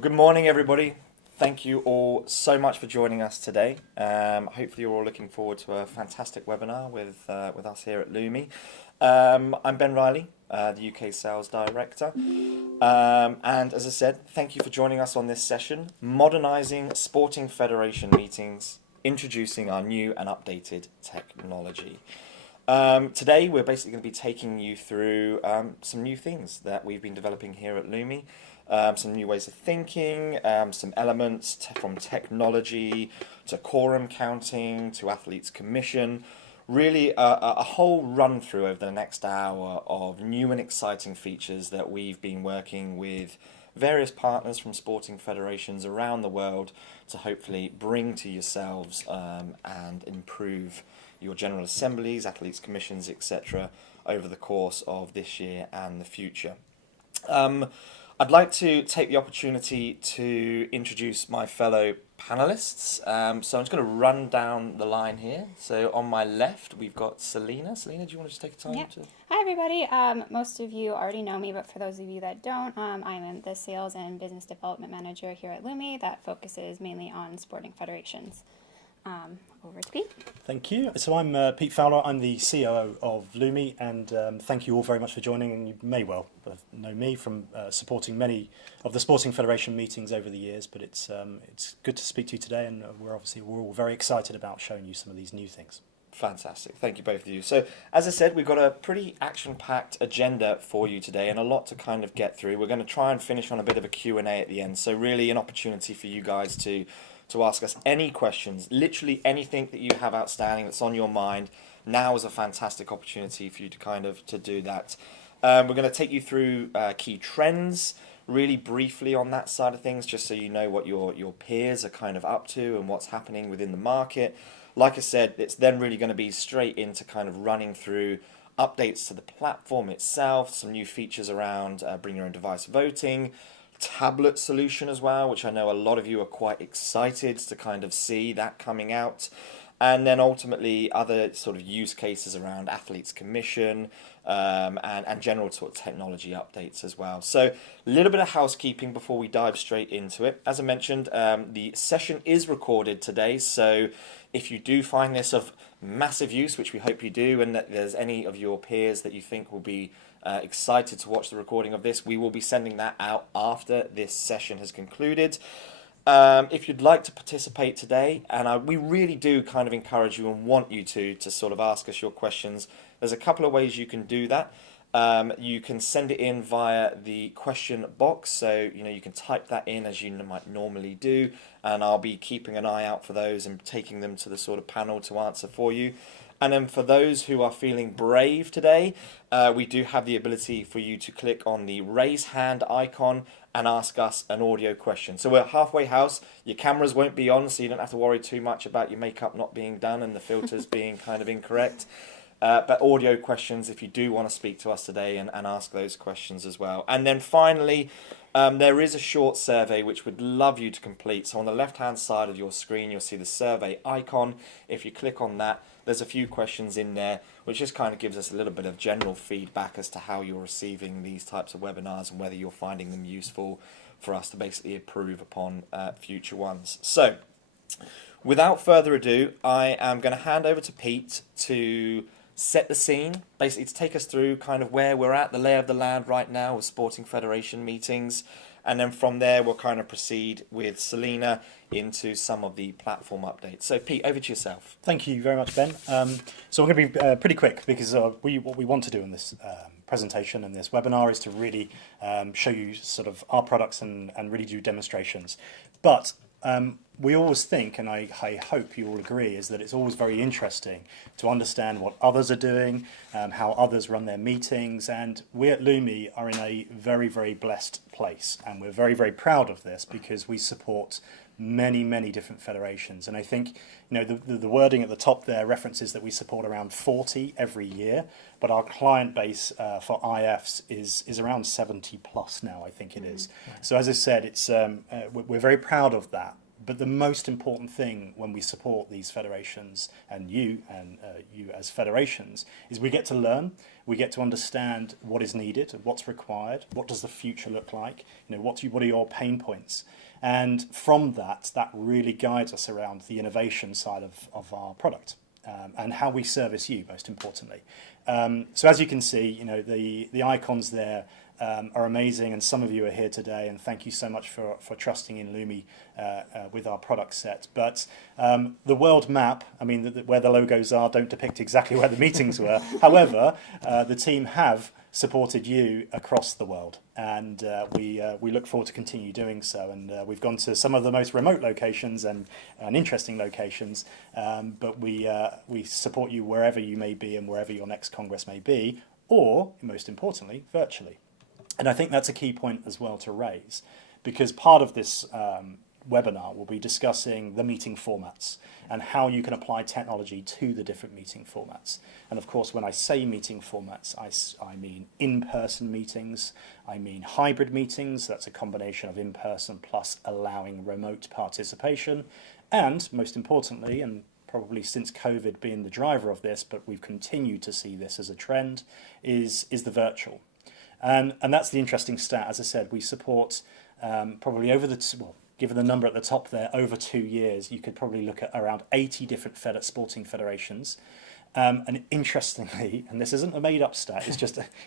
Well, good morning, everybody. Thank you all so much for joining us today. Hopefully you're all looking forward to a fantastic webinar with us here at Lumi. I'm Ben Riley, the UK Sales Director. And as I said, thank you for joining us on this session, Modernizing Sporting Federation Meetings, Introducing our New and Updated Technology. Today we're basically going to be taking you through some new things that we've been developing here at Lumi. Some new ways of thinking, some elements from technology to quorum counting to athletes commission. Really a whole run through over the next hour of new and exciting features that we've been working with various partners from sporting federations around the world to hopefully bring to yourselves and improve your general assemblies, athletes commissions, etc. over the course of this year and the future. I'd like to take the opportunity to introduce my fellow panelists. So I'm just going to run down the line here. So on my left, we've got Celeina. Celeina, do you want to just take a time to... Hi, everybody. Most of you already know me, but for those of you that don't, I'm the Sales and Business Development Manager here at Lumi that focuses mainly on sporting federations. Over to Pete. Thank you. So I'm Pete Fowler. I'm the COO of Lumi, and thank you all very much for joining. And you may well know me from supporting many of the Sporting Federation meetings over the years, but it's good to speak to you today, and we're all very excited about showing you some of these new things. Fantastic. Thank you both of you. So as I said, we've got a pretty action-packed agenda for you today and a lot to kind of get through. We're going to try and finish on a bit of a Q&A at the end. So really an opportunity for you guys to ask us any questions, literally anything that you have outstanding that's on your mind. Now is a fantastic opportunity for you to do that. We're going to take you through key trends, really briefly on that side of things, just so you know what your peers are kind of up to and what's happening within the market. Like I said, it's then really going to be straight into kind of running through updates to the platform itself, some new features around bring your own device voting, tablet solution as well, which I know a lot of you are quite excited to kind of see that coming out. And then ultimately other sort of use cases around athletes commission and general sort of technology updates as well. So a little bit of housekeeping before we dive straight into it. As I mentioned, the session is recorded today, so if you do find this of massive use, which we hope you do, and that there's any of your peers that you think will be excited to watch the recording of this, we will be sending that out after this session has concluded. If you'd like to participate today, and we really do kind of encourage you and want you to sort of ask us your questions, there's a couple of ways you can do that. You can send it in via the question box, so you can type that in as you might normally do, and I'll be keeping an eye out for those and taking them to the sort of panel to answer for you. And then for those who are feeling brave today, we do have the ability for you to click on the raise hand icon and ask us an audio question. So we're halfway house. Your cameras won't be on, so you don't have to worry too much about your makeup not being done and the filters being kind of incorrect. But audio questions, if you do want to speak to us today and ask those questions as well. And then finally, there is a short survey which we'd love you to complete. So on the left-hand side of your screen, you'll see the survey icon. If you click on that, there's a few questions in there, which just kind of gives us a little bit of general feedback as to how you're receiving these types of webinars and whether you're finding them useful for us to basically improve upon future ones. So without further ado, I am going to hand over to Pete to set the scene, basically to take us through kind of where we're at, the lay of the land right now with Sporting Federation meetings. And then from there, we'll kind of proceed with Celeina into some of the platform updates. So Pete, over to yourself. Thank you very much, Ben. So we're going to be pretty quick because what we want to do in this presentation and this webinar is to really show you sort of our products and really do demonstrations. But we always think, and I hope you all agree, is that it's always very interesting to understand what others are doing, how others run their meetings, and we at Lumi are in a very, very blessed place, and we're very, very proud of this because we support many, many different federations. And I think the wording at the top there references that we support around 40 every year, but our client base for IFs is around 70 plus now, I think it is. So as I said, it's we're very proud of that. But the most important thing when we support these federations and you as federations is we get to learn, we get to understand what is needed, what's required, what does the future look like, what are your pain points. And from that really guides us around the innovation side of our product and how we service you, most importantly. So as you can see, the icons there are amazing, and some of you are here today, and thank you so much for trusting in Lumi with our product set. But the world map, where the logos are don't depict exactly where the meetings were. However, the team have supported you across the world, and we look forward to continue doing so. And we've gone to some of the most remote locations and interesting locations, but we support you wherever you may be and wherever your next Congress may be, or, most importantly, virtually. And I think that's a key point as well to raise, because part of this webinar will be discussing the meeting formats and how you can apply technology to the different meeting formats. And of course, when I say meeting formats, I mean in-person meetings, I mean hybrid meetings, that's a combination of in-person plus allowing remote participation, and most importantly, and probably since COVID being the driver of this, but we've continued to see this as a trend, is the virtual. And that's the interesting stat. As I said, we support probably given the number at the top there, over 2 years, you could probably look at around 80 different sporting federations. And interestingly, and this isn't a made-up stat,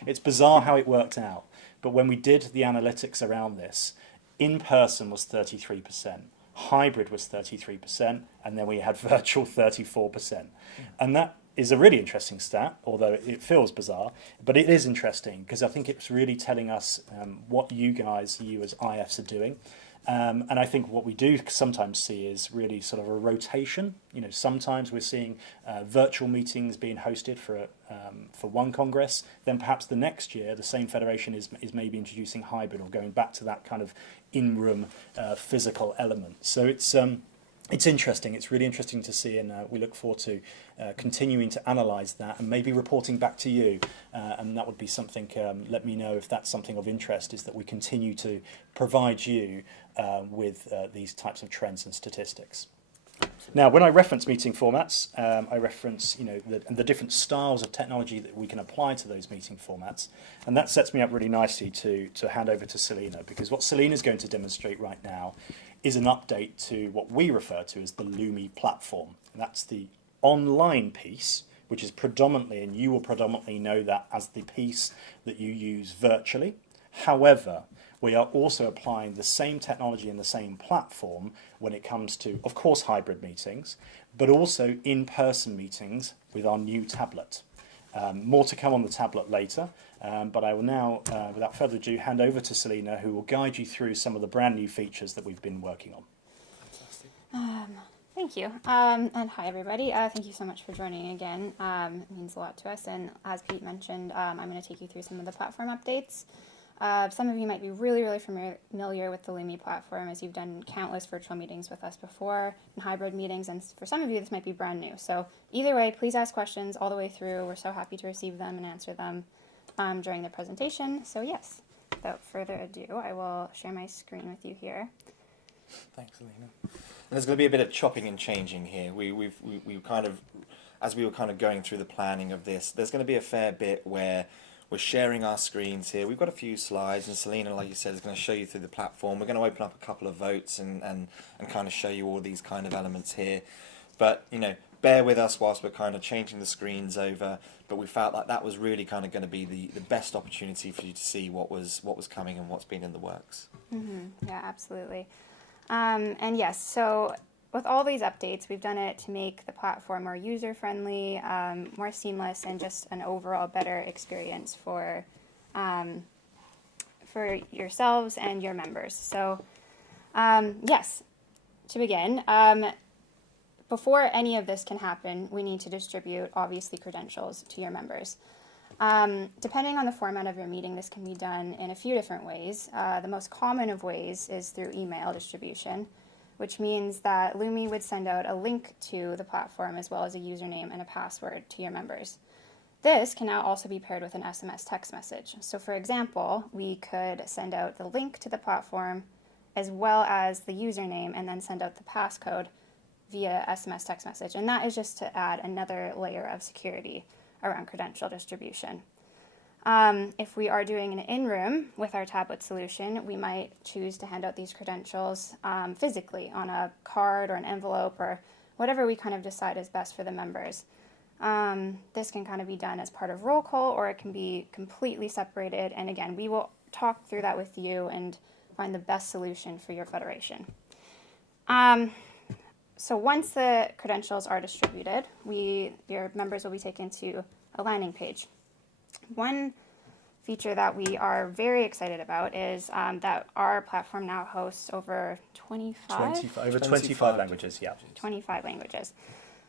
it's bizarre how it worked out. But when we did the analytics around this, in-person was 33%, hybrid was 33%, and then we had virtual 34%. And that is a really interesting stat, although it feels bizarre, but it is interesting because I think it's really telling us what you as IFs are doing. And I think what we do sometimes see is really sort of a rotation. Sometimes we're seeing virtual meetings being hosted for one Congress, then perhaps the next year the same federation is maybe introducing hybrid or going back to that kind of in-room physical element. So it's interesting. It's really interesting to see, and we look forward to continuing to analyse that and maybe reporting back to you. And that would be something, let me know if that's something of interest, is that we continue to provide you with these types of trends and statistics. Now, when I reference meeting formats, I reference the different styles of technology that we can apply to those meeting formats, and that sets me up really nicely to hand over to Celeina, because what Celeina is going to demonstrate right now is an update to what we refer to as the Lumi Platform. And that's the online piece, which is predominantly, and you will predominantly know that as the piece that you use virtually. However, we are also applying the same technology and the same platform when it comes to, of course, hybrid meetings, but also in-person meetings with our new tablet. More to come on the tablet later, but I will now, without further ado, hand over to Celeina, who will guide you through some of the brand new features that we've been working on. Thank you. And hi, everybody. Thank you so much for joining again. It means a lot to us. And as Pete mentioned, I'm going to take you through some of the platform updates. Some of you might be really, really familiar with the Lumi platform, as you've done countless virtual meetings with us before, and hybrid meetings, and for some of you this might be brand new. So either way, please ask questions all the way through. We're so happy to receive them and answer them during the presentation. So yes, without further ado, I will share my screen with you here. Thanks, Celeina. And there's going to be a bit of chopping and changing here. We kind of, as we were kind of going through the planning of this, there's going to be a fair bit where we're sharing our screens here. We've got a few slides, and Celeina, like you said, is going to show you through the platform. We're going to open up a couple of votes and kind of show you all these kind of elements here. But, bear with us whilst we're kind of changing the screens over. But we felt like that was really kind of going to be the best opportunity for you to see what was coming and what's been in the works. Mm-hmm. Yeah, absolutely. And yes, so with all these updates, we've done it to make the platform more user-friendly, more seamless, and just an overall better experience for yourselves and your members. So, yes, to begin, before any of this can happen, we need to distribute, obviously, credentials to your members. Depending on the format of your meeting, this can be done in a few different ways. The most common of ways is through email distribution, which means that Lumi would send out a link to the platform as well as a username and a password to your members. This can now also be paired with an SMS text message. So for example, we could send out the link to the platform as well as the username, and then send out the passcode via SMS text message. And that is just to add another layer of security around credential distribution. If we are doing an in-room with our tablet solution, we might choose to hand out these credentials physically on a card or an envelope or whatever we kind of decide is best for the members. This can kind of be done as part of roll call, or it can be completely separated. And again, we will talk through that with you and find the best solution for your federation. So once the credentials are distributed, your members will be taken to a landing page. One feature that we are very excited about is that our platform now hosts over 25 languages, yeah. 25 languages.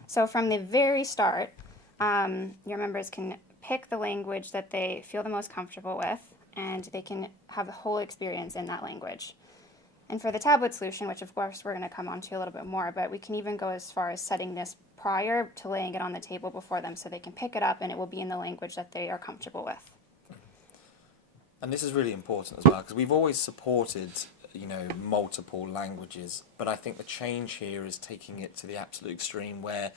So from the very start, your members can pick the language that they feel the most comfortable with, and they can have the whole experience in that language. And for the tablet solution, which of course we're going to come on to a little bit more, but we can even go as far as setting this prior to laying it on the table before them so they can pick it up and it will be in the language that they are comfortable with. And this is really important as well, because we've always supported, multiple languages, but I think the change here is taking it to the absolute extreme, where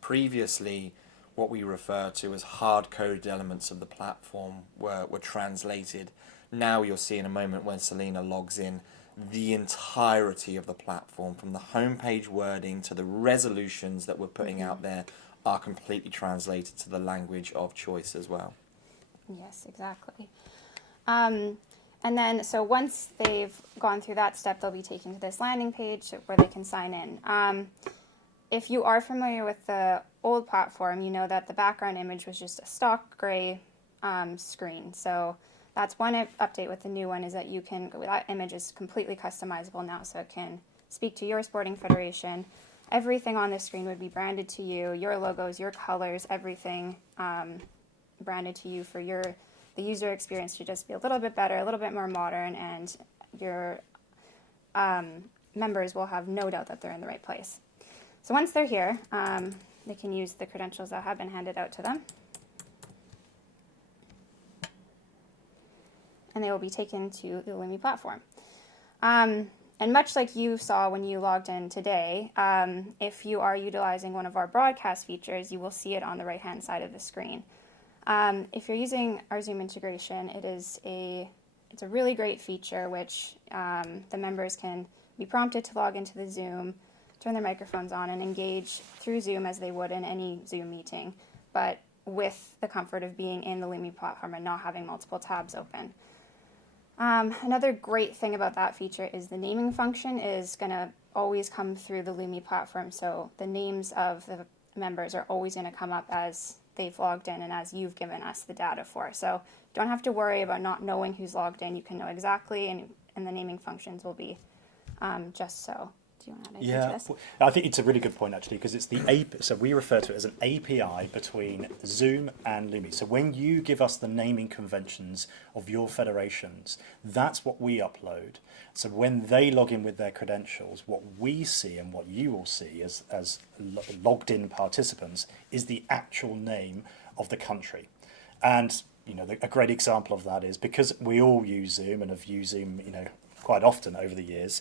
previously what we refer to as hard-coded elements of the platform were translated. Now you'll see in a moment when Celeina logs in, the entirety of the platform, from the homepage wording to the resolutions that we're putting out there, are completely translated to the language of choice as well. Yes, exactly. And then, so once they've gone through that step, they'll be taken to this landing page where they can sign in. If you are familiar with the old platform, you know that the background image was just a stock gray screen. So that's one update with the new one, is that that image is completely customizable now, so it can speak to your sporting federation. Everything on this screen would be branded to you, your logos, your colors, everything branded to you for the user experience to just be a little bit better, a little bit more modern, and your members will have no doubt that they're in the right place. So once they're here, they can use the credentials that have been handed out to them. And they will be taken to the Lumi platform. And much like you saw when you logged in today, if you are utilizing one of our broadcast features, you will see it on the right-hand side of the screen. If you're using our Zoom integration, it's a really great feature which the members can be prompted to log into the Zoom, turn their microphones on, and engage through Zoom as they would in any Zoom meeting, but with the comfort of being in the Lumi platform and not having multiple tabs open. Another great thing about that feature is the naming function is going to always come through the Lumi platform, so the names of the members are always going to come up as they've logged in and as you've given us the data for. So don't have to worry about not knowing who's logged in. You can know exactly, and the naming functions will be just so. Do you want to add anything to this? I think it's a really good point, actually, because it's the API. So we refer to it as an API between Zoom and Lumi. So when you give us the naming conventions of your federations, that's what we upload. So when they log in with their credentials, what we see and what you will see as logged in participants is the actual name of the country. And a great example of that is, because we all use Zoom and have used Zoom, quite often over the years.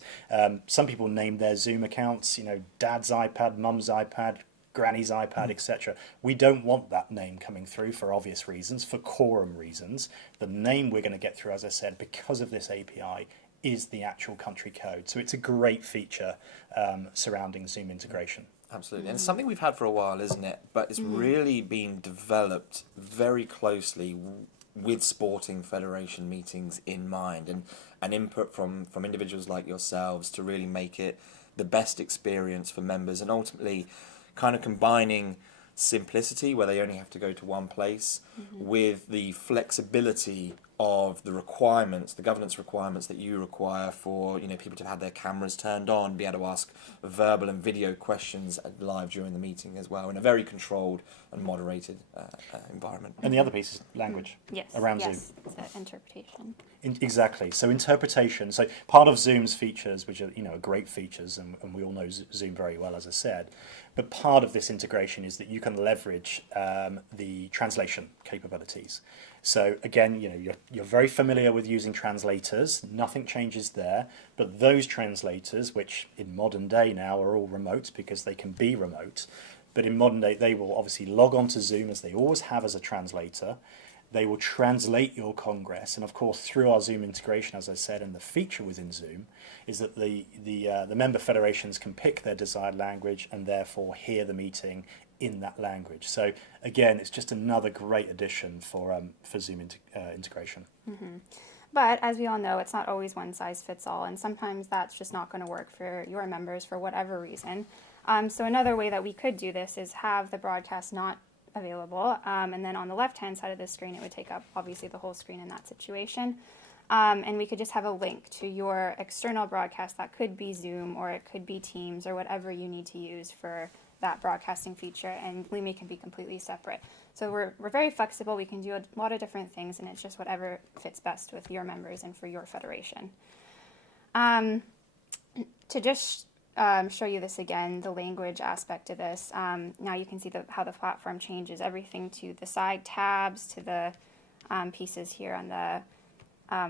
Some people name their Zoom accounts, dad's iPad, mum's iPad, granny's iPad, etc. We don't want that name coming through for obvious reasons, for quorum reasons. The name we're going to get through, as I said, because of this API, is the actual country code. So it's a great feature surrounding Zoom integration. Absolutely. And it's something we've had for a while, isn't it? But it's really been developed very closely with sporting federation meetings in mind, and input from individuals like yourselves to really make it the best experience for members, and ultimately kind of combining simplicity, where they only have to go to one place, with the flexibility of the requirements, the governance requirements that you require for people to have their cameras turned on, be able to ask verbal and video questions live during the meeting as well, in a very controlled and moderated environment. And the other piece is language. Yes. Around Zoom. Yes, it's interpretation. Exactly. So interpretation. So part of Zoom's features, which are great features, and we all know Zoom very well, as I said. But part of this integration is that you can leverage the translation capabilities. So again, you're very familiar with using translators. Nothing changes there. But those translators, which in modern day now are all remote because they can be remote, but in modern day they will obviously log on to Zoom as they always have as a translator. They will translate your congress, and of course, through our Zoom integration, as I said, and the feature within Zoom is that the member federations can pick their desired language and therefore hear the meeting in that language. So again, it's just another great addition for Zoom integration. Mm-hmm. But as we all know, it's not always one size fits all, and sometimes that's just not going to work for your members for whatever reason. So another way that we could do this is have the broadcast not available, and then on the left-hand side of the screen, it would take up obviously the whole screen in that situation. And we could just have a link to your external broadcast. That could be Zoom, or it could be Teams, or whatever you need to use for that broadcasting feature, and Lumi can be completely separate. So we're very flexible. We can do a lot of different things, and it's just whatever fits best with your members and for your federation. To just show you this again, the language aspect of this, now you can see how the platform changes everything to the side tabs, to the pieces here on the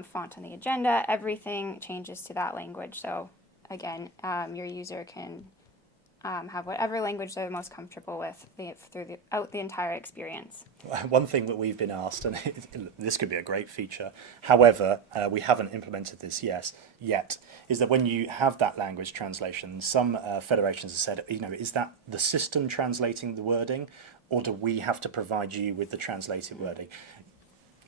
font on the agenda. Everything changes to that language. So again, your user can have whatever language they're most comfortable with throughout the entire experience. One thing that we've been asked, and this could be a great feature, however, we haven't implemented this yet, is that when you have that language translation, some federations have said, is that the system translating the wording, or do we have to provide you with the translated wording?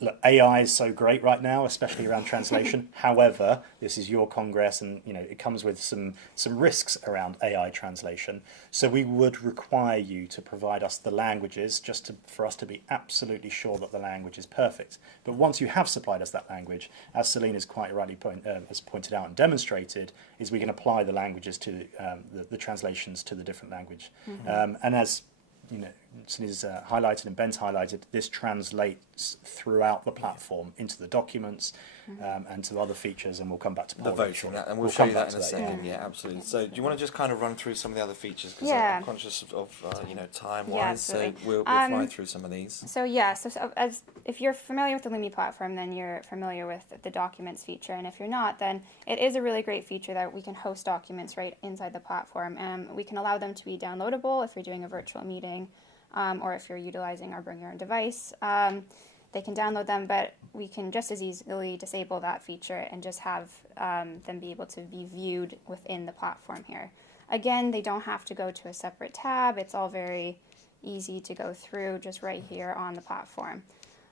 Look, AI is so great right now, especially around translation. However, this is your Congress, and it comes with some risks around AI translation. So we would require you to provide us the languages for us to be absolutely sure that the language is perfect. But once you have supplied us that language, as Celeina's quite rightly has pointed out and demonstrated, is we can apply the languages to the translations to the different language. Mm-hmm. And as Sunny's highlighted and Ben's highlighted, this translates throughout the platform into the documents and to other features, and we'll come back to the voting, and we'll show you that in a second. Yeah, absolutely. So do you want to just kind of run through some of the other features, because I'm conscious of time-wise, so we'll fly through some of these. So if you're familiar with the Lumi platform, then you're familiar with the documents feature, and if you're not, then it is a really great feature that we can host documents right inside the platform. We can allow them to be downloadable if you're doing a virtual meeting, or if you're utilizing our bring your own device. They can download them, but we can just as easily disable that feature and just have them be able to be viewed within the platform here. Again, they don't have to go to a separate tab. It's all very easy to go through just right here on the platform.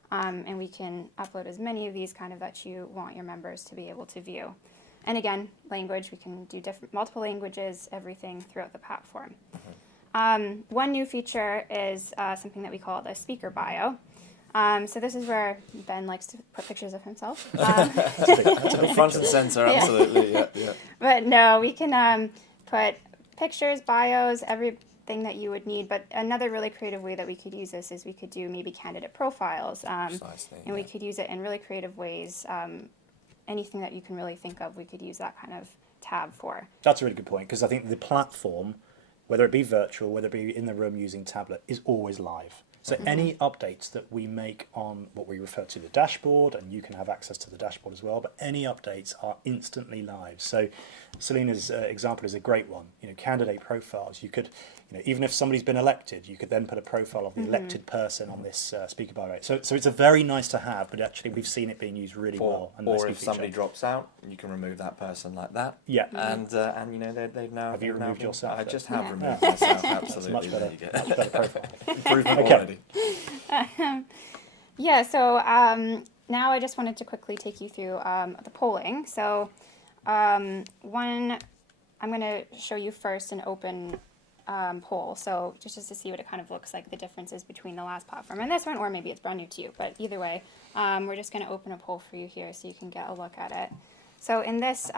And we can upload as many of these that you want your members to be able to view. And again, language, we can do multiple languages, everything throughout the platform. One new feature is something that we call the speaker bio. So this is where Ben likes to put pictures of himself. Front and center, absolutely. Yeah. But no, we can put pictures, bios, everything that you would need. But another really creative way that we could use this is we could do maybe candidate profiles. And we could use it in really creative ways. Anything that you can really think of, we could use that kind of tab for. That's a really good point, because I think the platform, whether it be virtual, whether it be in the room using tablet, is always live. So any updates that we make on what we refer to the dashboard, and you can have access to the dashboard as well, but any updates are instantly live. So Celeina's example is a great one. Candidate profiles, you could, even if somebody's been elected, you could then put a profile of the elected person on this speaker bio. So it's a very nice to have, but actually we've seen it being used really well. And or if somebody drops out, you can remove that person like that. Yeah. And they've now... Have you removed yourself? I just have removed myself, absolutely. Much better profile. Improvement Okay. already. So now I just wanted to quickly take you through the polling. So I'm going to show you first an open poll, so just to see what it kind of looks like, the differences between the last platform and this one, or maybe it's brand new to you, but either way, we're just going to open a poll for you here so you can get a look at it. So in this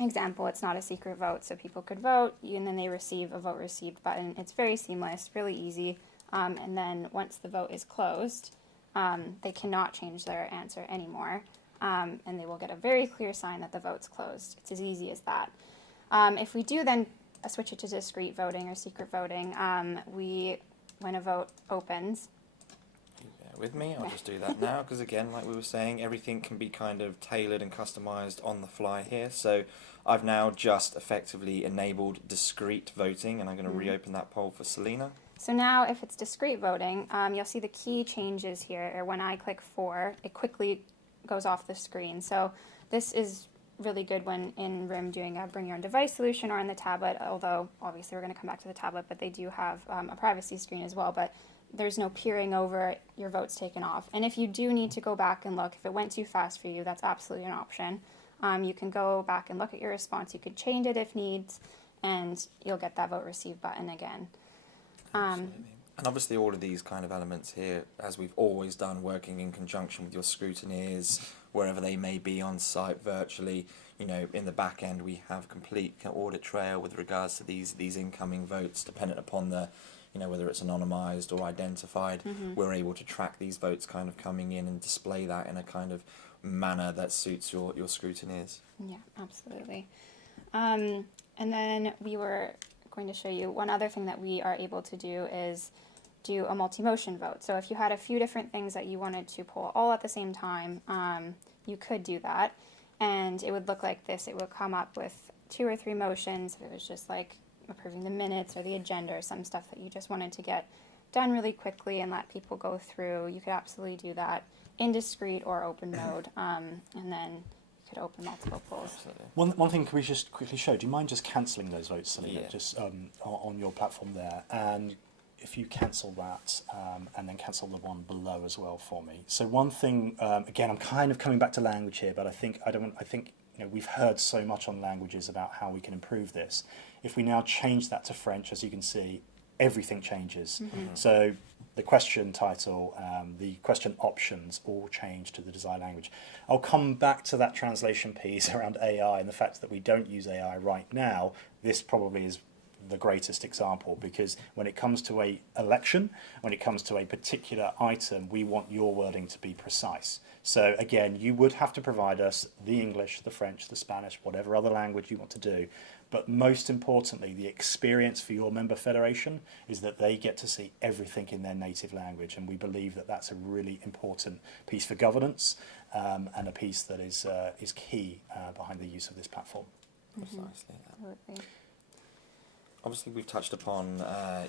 example, it's not a secret vote, so people could vote, and then they receive a vote received button. It's very seamless, really easy. And then once the vote is closed, they cannot change their answer anymore. and they will get a very clear sign that the vote's closed. It's as easy as that. If we do then switch it to discrete voting or secret voting, when a vote opens, Bear with me, I'll just do that now, because again, like we were saying, everything can be kind of tailored and customized on the fly here. So I've now just effectively enabled discrete voting, and I'm going to reopen that poll for Celeina. so now if it's discrete voting, you'll see the key changes here, or when I click 4, it quickly goes off the screen. So this is really good when in room doing a bring your own device solution or on the tablet, although obviously we're going to come back to the tablet, but they do have a privacy screen as well, but there's no peering over, your vote's taken off. And if you do need to go back and look, if it went too fast for you, that's absolutely an option. You can go back and look at your response, you could change it if needs, and you'll get that vote received button again. Absolutely. And obviously all of these kind of elements here, as we've always done, working in conjunction with your scrutineers, wherever they may be on site virtually, you know, in the back end we have complete audit trail with regards to these incoming votes, dependent upon the, you know, whether it's anonymized or identified. We're able to track these votes kind of coming in and display that in a kind of manner that suits your scrutineers. Yeah, absolutely. And then we were going to show you one other thing that we are able to do is do a multi-motion vote. So if you had a few different things that you wanted to pull all at the same time, you could do that, and it would look like this. It would come up with 2 or 3 motions. If it was just like approving the minutes or the agenda or some stuff that you just wanted to get done really quickly and let people go through, you could absolutely do that in discrete or open mode, and then you could open multiple polls. One thing, can we just quickly show? Do you mind just cancelling those votes, Celeina, Yeah. just on your platform there? And if you cancel that, and then cancel the one below as well for me. So one thing, again, I'm kind of coming back to language here, but I think you know, we've heard so much on languages about how we can improve this. If we now change that to French, as you can see, everything changes. So the question title, the question options all change to the desired language. I'll come back to that translation piece around AI and the fact that we don't use AI right now. This probably is the greatest example, because when it comes to a election, when it comes to a particular item, we want your wording to be precise. So again, you would have to provide us the English, the French, the Spanish, whatever other language you want to do. But most importantly, the experience for your member federation is that they get to see everything in their native language, and we believe that that's a really important piece for governance, and a piece that is key behind the use of this platform. Precisely. Absolutely. Obviously, we've touched upon,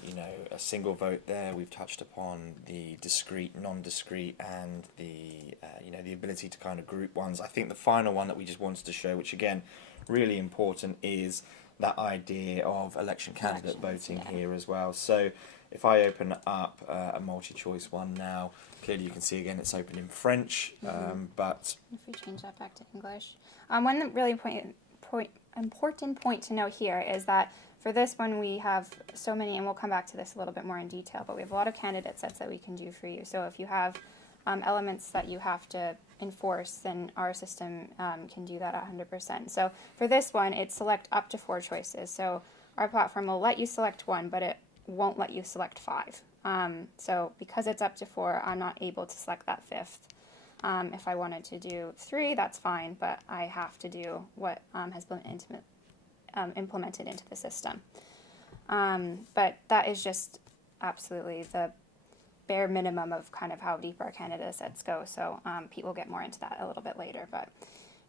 you know, a single vote there. We've touched upon the discrete, non-discrete, and the, you know, the ability to kind of group ones. I think the final one that we just wanted to show, which again, really important, is that idea of election candidate voting here as well. So if I open up a multi-choice one now, clearly you can see again it's open in French, but If we change that back to English. One really important point to note here is that for this one we have so many, and we'll come back to this a little bit more in detail, but we have a lot of candidate sets that we can do for you. So if you have elements that you have to enforce, then our system can do that 100%. So for this one, it's select up to 4 choices. So our platform will let you select 1, but it won't let you select 5. So because it's up to 4, I'm not able to select that 5th. If I wanted to do 3, that's fine, but I have to do what has been implemented into the system. But that is just absolutely the bare minimum of kind of how deep our candidate sets go. So Pete will get more into that a little bit later, but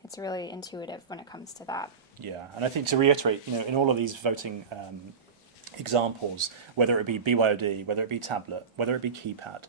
it's really intuitive when it comes to that. Yeah, and I think to reiterate, you know, in all of these voting examples, whether it be BYOD, whether it be tablet, whether it be keypad,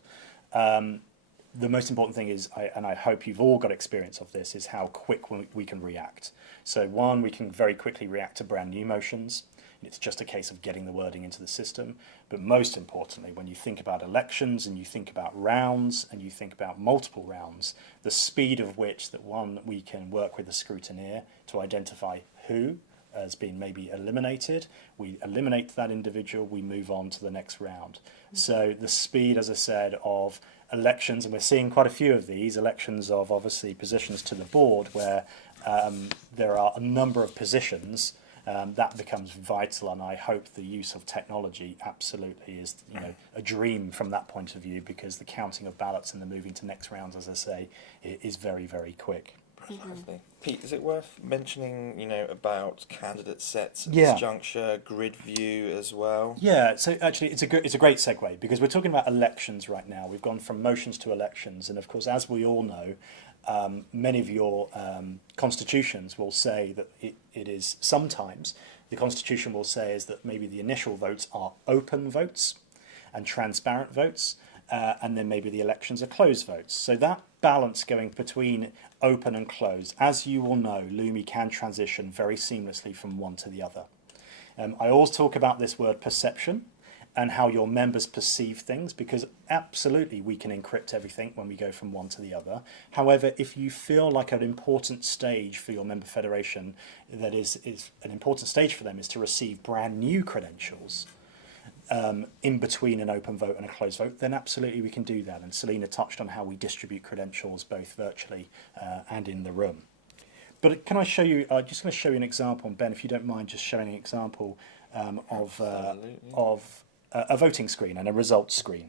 the most important thing is, and I hope you've all got experience of this, is how quick we can react. So one, we can very quickly react to brand new motions. It's just a case of getting the wording into the system. But most importantly, when you think about elections and you think about rounds and you think about multiple rounds, the speed of which that one, we can work with the scrutineer to identify who has been maybe eliminated. We eliminate that individual, we move on to the next round. So the speed, as I said, of elections, and we're seeing quite a few of these, elections of obviously positions to the board where there are a number of positions, that becomes vital, and I hope the use of technology absolutely is, you know, a dream from that point of view, because the counting of ballots and the moving to next rounds, as I say, is very, very quick. Precisely. Pete, is it worth mentioning, about candidate sets at Yeah. this juncture, grid view as well? Yeah, so actually it's a great segue because we're talking about elections right now. We've gone from motions to elections, and of course, as we all know, many of your constitutions will say that it is sometimes the constitution will say is that maybe the initial votes are open votes and transparent votes, and then maybe the elections are closed votes. So that balance going between open and closed, as you will know, Lumi can transition very seamlessly from one to the other. I always talk about this word perception and how your members perceive things, because absolutely we can encrypt everything when we go from one to the other. However, if you feel like an important stage for your member federation, that is an important stage for them is to receive brand new credentials in between an open vote and a closed vote, then absolutely we can do that. And Celeina touched on how we distribute credentials both virtually and in the room. But can I show you, I'm just going to show you an example, and Ben, if you don't mind just showing an example of a voting screen and a results screen.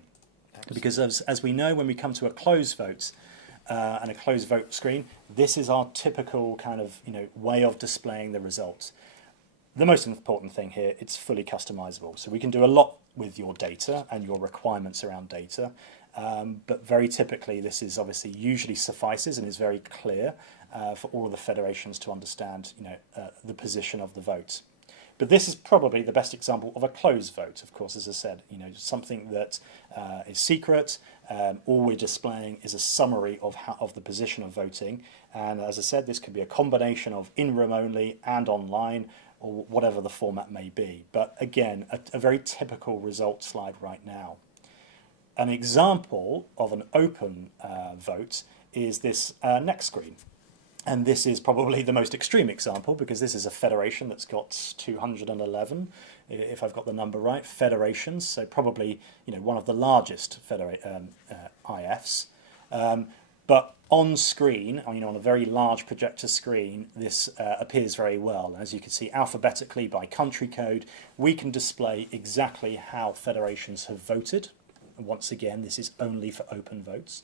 Absolutely. Because as we know, when we come to a closed vote and a closed vote screen, this is our typical kind of way of displaying the results. The most important thing here, it's fully customizable. So we can do a lot with your data and your requirements around data. But very typically, this is obviously usually suffices and is very clear for all of the federations to understand, the position of the vote. But this is probably the best example of a closed vote. Of course, as I said, something that is secret. All we're displaying is a summary of the position of voting. And as I said, this could be a combination of in-room only and online, or whatever the format may be. But again, a very typical result slide right now. An example of an open vote is this next screen. And this is probably the most extreme example because this is a federation that's got 211, if I've got the number right, federations. So probably one of the largest IFs. But on screen, on a very large projector screen, this appears very well. As you can see, alphabetically by country code, we can display exactly how federations have voted. And once again, this is only for open votes.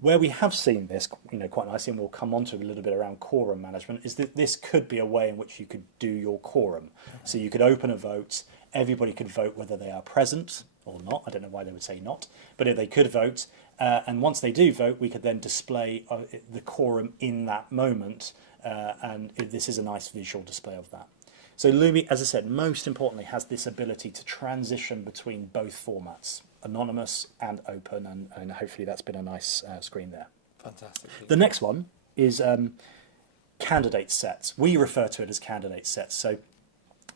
Where we have seen this, quite nicely, and we'll come on to a little bit around quorum management, is that this could be a way in which you could do your quorum. So you could open a vote, everybody could vote whether they are present or not. I don't know why they would say not, but if they could vote, and once they do vote, we could then display the quorum in that moment, and this is a nice visual display of that. So Lumi, as I said, most importantly, has this ability to transition between both formats, anonymous and open, and hopefully that's been a nice screen there. Fantastic. The next one is candidate sets. We refer to it as candidate sets. So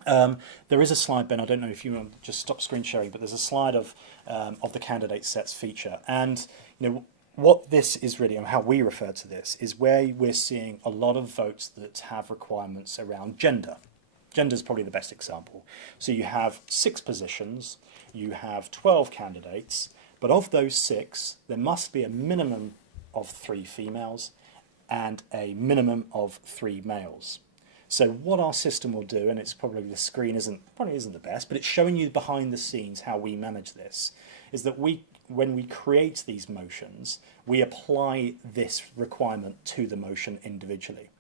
there is a slide, Ben, I don't know if you want to just stop screen sharing, but there's a slide of the candidate sets feature. And what this is really, and how we refer to this, is where we're seeing a lot of votes that have requirements around gender. Gender is probably the best example. So you have 6 positions, you have 12 candidates, but of those 6, there must be a minimum of 3 females and a minimum of 3 males. So what our system will do, and it's probably the screen probably isn't the best, but it's showing you behind the scenes how we manage this, is that when we create these motions, we apply this requirement to the motion individually.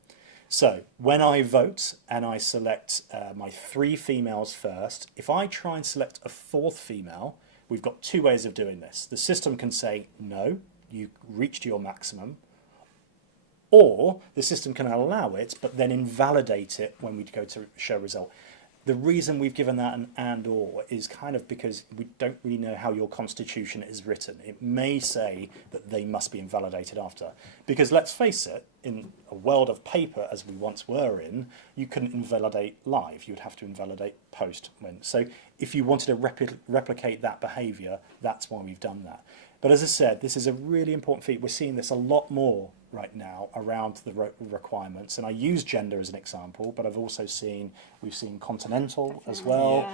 So when I vote and I select my 3 females first, if I try and select a 4th female, we've got 2 ways of doing this. The system can say, no, you reached your maximum, or the system can allow it, but then invalidate it when we go to show result. The reason we've given that an and/or is kind of because we don't really know how your constitution is written. It may say that they must be invalidated after. Because let's face it, in a world of paper as we once were in, you couldn't invalidate live. You'd have to invalidate post. So if you wanted to replicate that behaviour, that's why we've done that. But as I said, this is a really important feature. We're seeing this a lot more right now around the requirements, and I use gender as an example, but we've seen continental as well.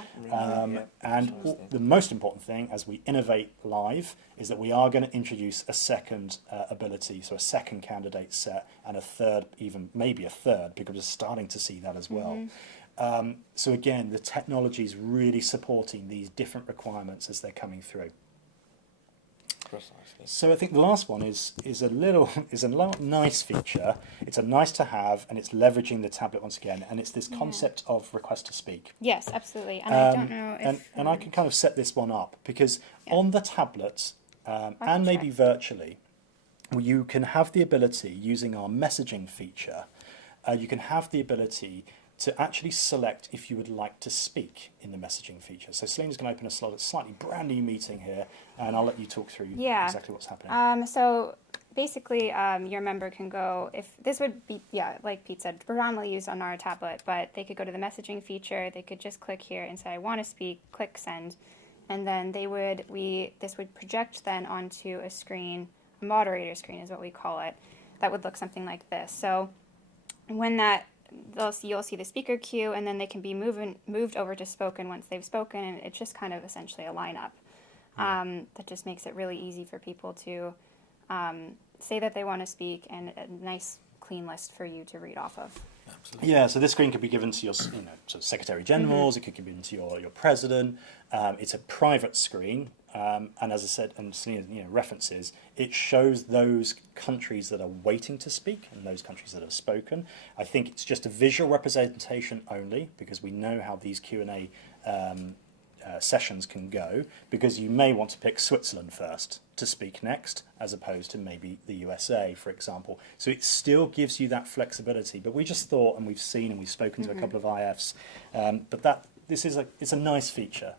And the most important thing as we innovate live is that we are going to introduce a second ability, so a second candidate set, and a third, even maybe a third, because we're starting to see that as well. So again, the technology is really supporting these different requirements as they're coming through. Precisely. So I think the last one is a nice feature. It's a nice to have, and it's leveraging the tablet once again, and it's this concept of request to speak. Yes, absolutely. And I don't know if... And I can kind of set this one up because on the tablet and can maybe check. virtually, you can have the ability, using our messaging feature, you can have the ability to actually select if you would like to speak in the messaging feature. So Celeina's going to open a slightly brand new meeting here, and I'll let you talk through exactly what's happening. So basically, your member can go, if this would be, like Pete said, predominantly used on our tablet, but they could go to the messaging feature, they could just click here and say, I want to speak, click send, and then this would project then onto a screen, a moderator screen is what we call it, that would look something like this. So when you'll see the speaker queue, and then they can be moved over to spoken once they've spoken, and it's just kind of essentially a lineup. That just makes it really easy for people to say that they want to speak, and a nice clean list for you to read off of. Absolutely. Yeah, so this screen could be given to your sort of Secretary Generals, it could be given to your President. It's a private screen, and as I said, and Celeina references, it shows those countries that are waiting to speak and those countries that have spoken. I think it's just a visual representation only, because we know how these Q&A sessions can go, because you may want to pick Switzerland first to speak next, as opposed to maybe the USA, for example. So it still gives you that flexibility. But we just thought, and we've seen and we've spoken to a couple of IFs, but it's a nice feature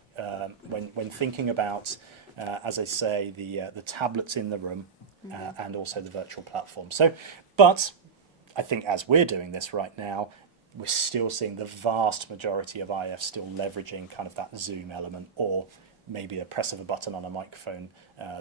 when thinking about, as I say, the tablets in the room and also the virtual platform. So, but I think as we're doing this right now, we're still seeing the vast majority of IFs still leveraging kind of that Zoom element, or maybe a press of a button on a microphone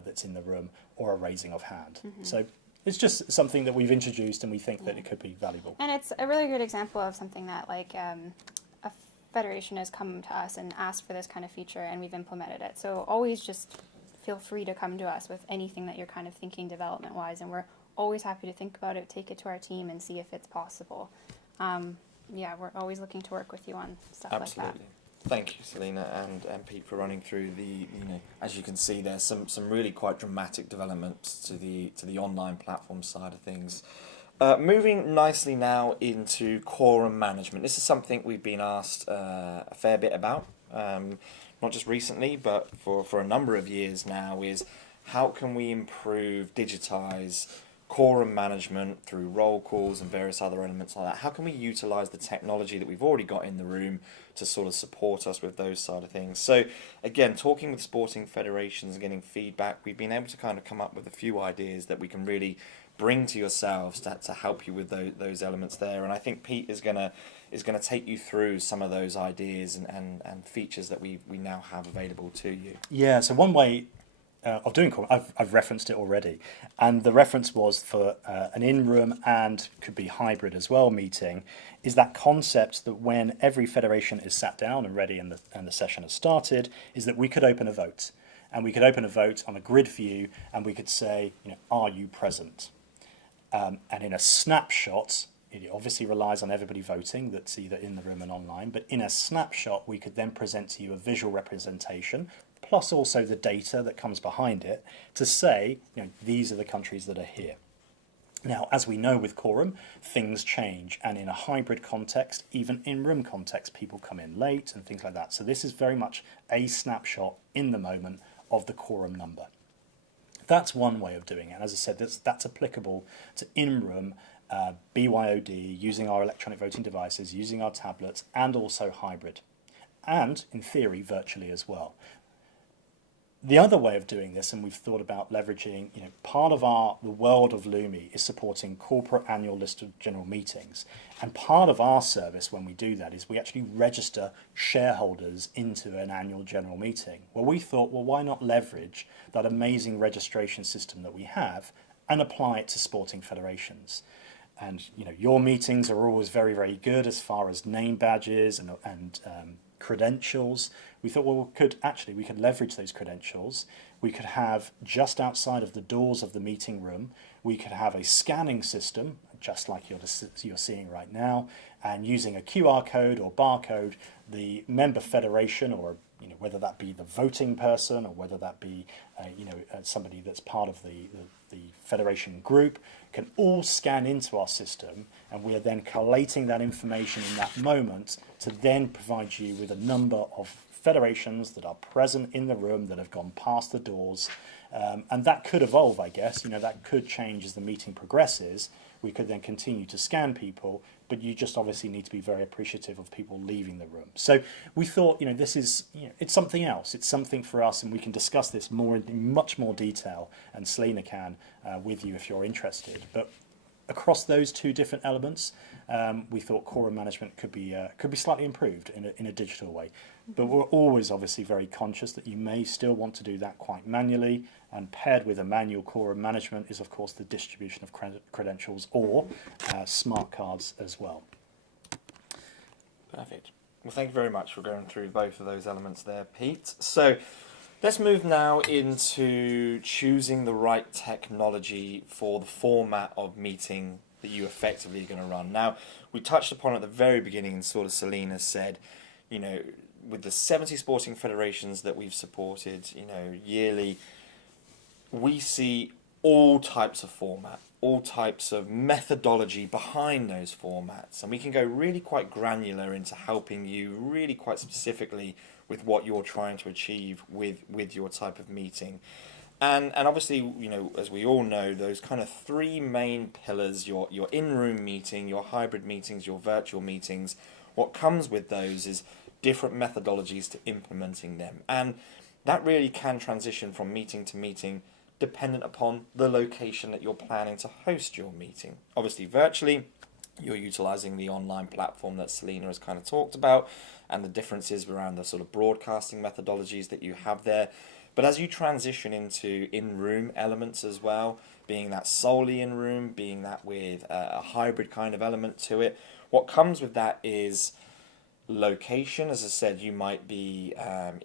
that's in the room, or a raising of hand. So it's just something that we've introduced, and we think that it could be valuable. And it's a really good example of something that a federation has come to us and asked for this kind of feature, and we've implemented it. So always just feel free to come to us with anything that you're kind of thinking development-wise, and we're always happy to think about it, take it to our team, and see if it's possible. We're always looking to work with you on stuff like that. Thank you, Celeina and Pete, for running through the, as you can see, there's some really quite dramatic developments to the online platform side of things. Moving nicely now into quorum management. This is something we've been asked a fair bit about, not just recently, but for a number of years now, is how can we improve, digitize quorum management through roll calls and various other elements like that? How can we utilize the technology that we've already got in the room to sort of support us with those side of things? So again, talking with sporting federations and getting feedback, we've been able to kind of come up with a few ideas that we can really bring to yourselves to help you with those elements there. And I think Pete is gonna take you through some of those ideas and features that we now have available to you. Yeah, so one way of doing quorum, I've referenced it already, and the reference was for an in-room and could be hybrid as well meeting, is that concept that when every federation is sat down and ready and the session has started, is that we could open a vote, and we could open a vote on a grid view, and we could say, are you present? And in a snapshot, it obviously relies on everybody voting that's either in the room and online, but in a snapshot we could then present to you a visual representation, plus also the data that comes behind it, to say, these are the countries that are here. Now, as we know with quorum, things change, and in a hybrid context, even in-room context, people come in late and things like that. So this is very much a snapshot in the moment of the quorum number. That's one way of doing it. And as I said, that's applicable to in-room, BYOD, using our electronic voting devices, using our tablets, and also hybrid. And, in theory, virtually as well. The other way of doing this, and we've thought about leveraging, part of the world of Lumi is supporting corporate annual list of general meetings. And part of our service when we do that is we actually register shareholders into an annual general meeting. Well, we thought, why not leverage that amazing registration system that we have and apply it to sporting federations? And, your meetings are always very, very good as far as name badges and credentials. We thought, we could leverage those credentials. We could have, just outside of the doors of the meeting room, we could have a scanning system just like you're seeing right now, and using a QR code or barcode, the member federation, or whether that be the voting person or whether that be somebody that's part of the federation group, can all scan into our system, and we are then collating that information in that moment to then provide you with a number of federations that are present in the room, that have gone past the doors, and that could evolve, I guess. That could change as the meeting progresses. We could then continue to scan people, but you just obviously need to be very appreciative of people leaving the room. So we thought, this is, it's something else. It's something for us, and we can discuss this in much more detail, and Celeina can with you if you're interested. But across those two different elements, we thought quorum management could be slightly improved in a digital way. But we're always obviously very conscious that you may still want to do that quite manually, and paired with a manual quorum management is of course the distribution of credentials or smart cards as well. Perfect. Well, thank you very much for going through both of those elements there, Pete. So let's move now into choosing the right technology for the format of meeting that you effectively are going to run. Now, we touched upon at the very beginning, and sort of Celeina said, with the 70 sporting federations that we've supported, yearly, we see all types of format, all types of methodology behind those formats, and we can go really quite granular into helping you really quite specifically with what you're trying to achieve with your type of meeting. And obviously, as we all know, those kind of three main pillars, your in-room meeting, your hybrid meetings, your virtual meetings, what comes with those is different methodologies to implementing them. And that really can transition from meeting to meeting dependent upon the location that you're planning to host your meeting. Obviously, virtually, you're utilizing the online platform that Celeina has kind of talked about, and the differences around the sort of broadcasting methodologies that you have there. But as you transition into in-room elements as well, being that solely in-room, being that with a hybrid kind of element to it, what comes with that is location. As I said, you might be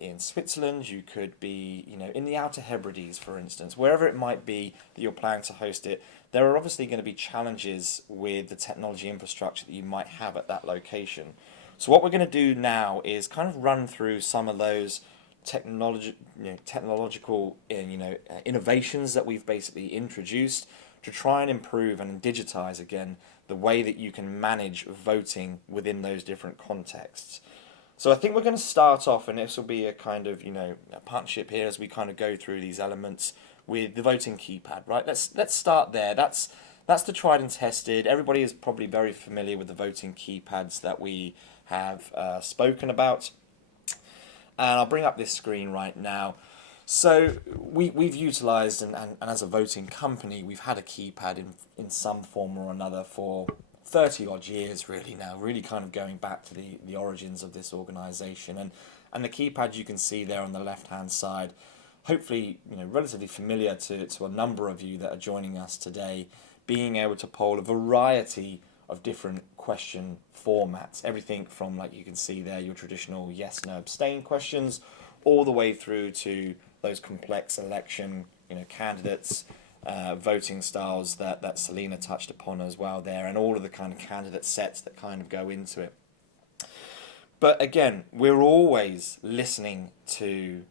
in Switzerland, you could be in the Outer Hebrides, for instance, wherever it might be that you're planning to host it. There are obviously going to be challenges with the technology infrastructure that you might have at that location. So what we're going to do now is kind of run through some of those technological innovations that we've basically introduced to try and improve and digitize again the way that you can manage voting within those different contexts. So I think we're going to start off, and this will be a kind of a partnership here as we kind of go through these elements with the voting keypad, right? Let's start there. That's the tried and tested. Everybody is probably very familiar with the voting keypads that we have spoken about. And I'll bring up this screen right now. So we've utilised, and as a voting company, we've had a keypad in some form or another for 30 odd years really now, really kind of going back to the origins of this organisation. And the keypad you can see there on the left hand side, hopefully relatively familiar to a number of you that are joining us today, being able to poll a variety of different question formats, everything from, like you can see there, your traditional yes, no, abstain questions, all the way through to those complex election candidates, voting styles that Celeina touched upon as well there, and all of the kind of candidate sets that kind of go into it. But again, we're always listening to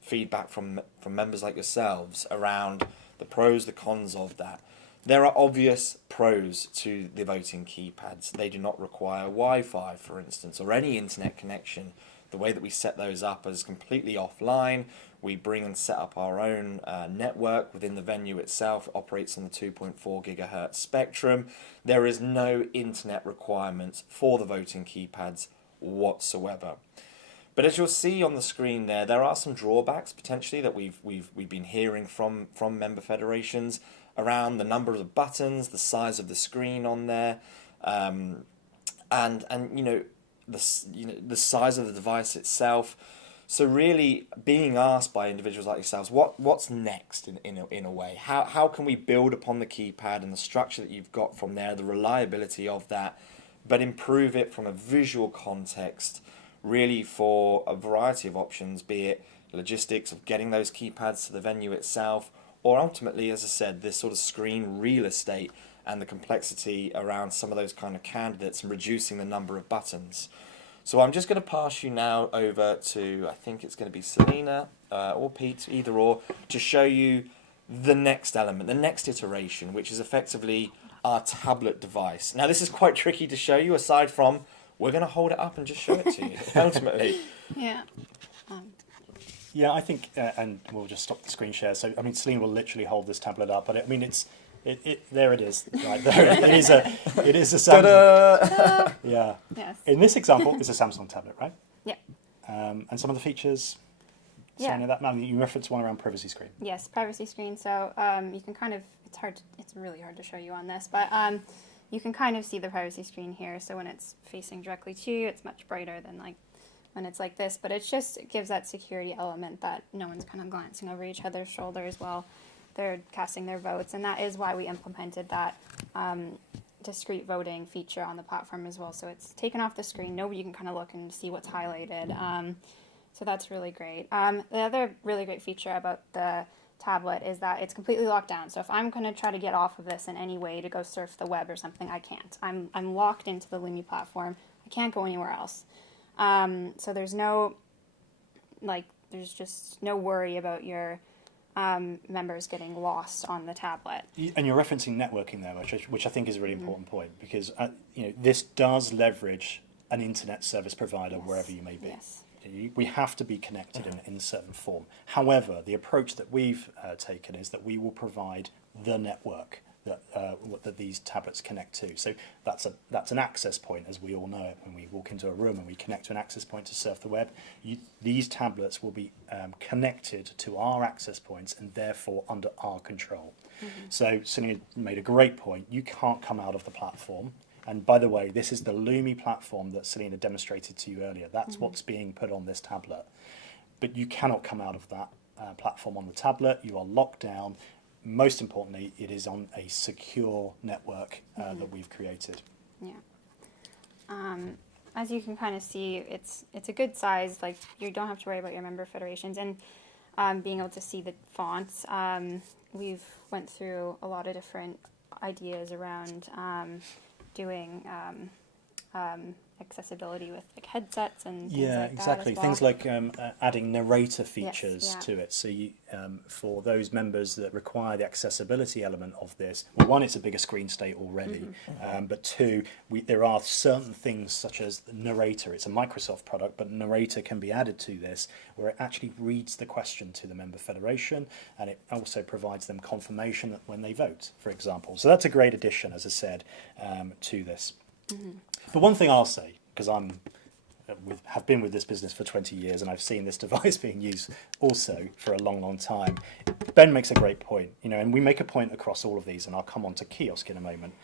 feedback from members like yourselves around the pros, the cons of that. There are obvious pros to the voting keypads. They do not require Wi-Fi, for instance, or any internet connection. The way that we set those up is completely offline. We bring and set up our own network within the venue itself. It operates on the 2.4 gigahertz spectrum. There is no internet requirements for the voting keypads whatsoever. But as you'll see on the screen there are some drawbacks potentially that we've been hearing from member federations around the number of the buttons, the size of the screen on there, and the size of the device itself. So really being asked by individuals like yourselves, what's next in a way? How can we build upon the keypad and the structure that you've got from there, the reliability of that, but improve it from a visual context, really for a variety of options, be it logistics of getting those keypads to the venue itself, or ultimately, as I said, this sort of screen real estate and the complexity around some of those kind of candidates and reducing the number of buttons. So I'm just going to pass you now over to, I think it's going to be Celeina or Pete, either or, to show you the next element, the next iteration, which is effectively our tablet device. Now this is quite tricky to show you, aside from we're going to hold it up and just show it to you, ultimately. Yeah. Yeah, I think, and we'll just stop the screen share. So, I mean, Celeina will literally hold this tablet up, but I mean, there it is, right there. It is a Samsung. Yeah. Yes. In this example, it's a Samsung tablet, right? Yeah. And some of the features. Yeah. So that you referenced one around privacy screen. Yes, privacy screen. So you can kind of, it's really hard to show you on this, but you can kind of see the privacy screen here. So when it's facing directly to you, it's much brighter than like when it's like this, but it gives that security element that no one's kind of glancing over each other's shoulders while they're casting their votes. And that is why we implemented that discrete voting feature on the platform as well. So it's taken off the screen. Nobody can kind of look and see what's highlighted. So that's really great. The other really great feature about the tablet is that it's completely locked down. So if I'm going to try to get off of this in any way to go surf the web or something, I can't. I'm locked into the Lumi platform. I can't go anywhere else. So there's just no worry about your members getting lost on the tablet. And you're referencing networking there, which I think is a really important point, because this does leverage an internet service provider wherever you may be. Yes. We have to be connected in a certain form. However, the approach that we've taken is that we will provide the network that these tablets connect to. So that's an access point, as we all know it. When we walk into a room and we connect to an access point to surf the web, these tablets will be connected to our access points and therefore under our control. So Celeina made a great point. You can't come out of the platform. And by the way, this is the Lumi platform that Celeina demonstrated to you earlier. That's what's being put on this tablet. But you cannot come out of that platform on the tablet. You are locked down. Most importantly, it is on a secure network that we've created. Yeah. As you can kind of see, it's a good size. Like, you don't have to worry about your member federations and being able to see the fonts. We've went through a lot of different ideas around doing accessibility with like headsets and things like exactly. that as well. Things like adding narrator features Yes, yeah. to it. So you, for those members that require the accessibility element of this, well, one, it's a bigger screen state already, but two, there are certain things such as narrator. It's a Microsoft product, but narrator can be added to this, where it actually reads the question to the member federation, and it also provides them confirmation that when they vote, for example. So that's a great addition, as I said, to this. But one thing I'll say, because have been with this business for 20 years and I've seen this device being used also for a long, long time. Ben makes a great point, and we make a point across all of these, and I'll come on to kiosk in a moment.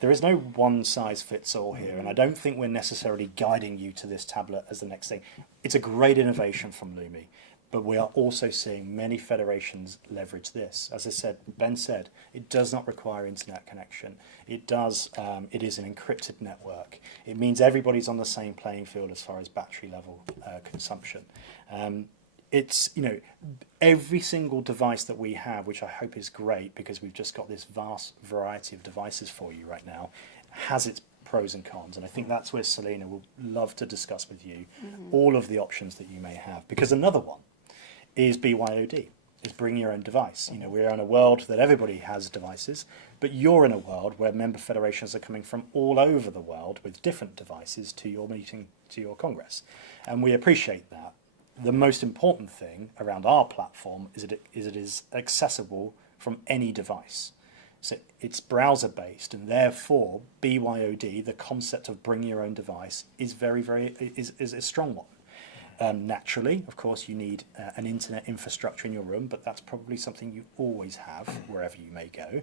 There is no one size fits all here, and I don't think we're necessarily guiding you to this tablet as the next thing. It's a great innovation from Lumi, but we are also seeing many federations leverage this. As I said, Ben said, it does not require internet connection. It does. It is an encrypted network. It means everybody's on the same playing field as far as battery level consumption. It's every single device that we have, which I hope is great because we've just got this vast variety of devices for you right now, has its pros and cons, and I think that's where Celeina will love to discuss with you all of the options that you may have. Because another one is BYOD, is bring your own device. We're in a world that everybody has devices, but you're in a world where member federations are coming from all over the world with different devices to your meeting, to your congress, and we appreciate that. The most important thing around our platform is it is accessible from any device. So it's browser based, and therefore BYOD, the concept of bring your own device, is is a strong one. Naturally, of course, you need an internet infrastructure in your room, but that's probably something you always have wherever you may go.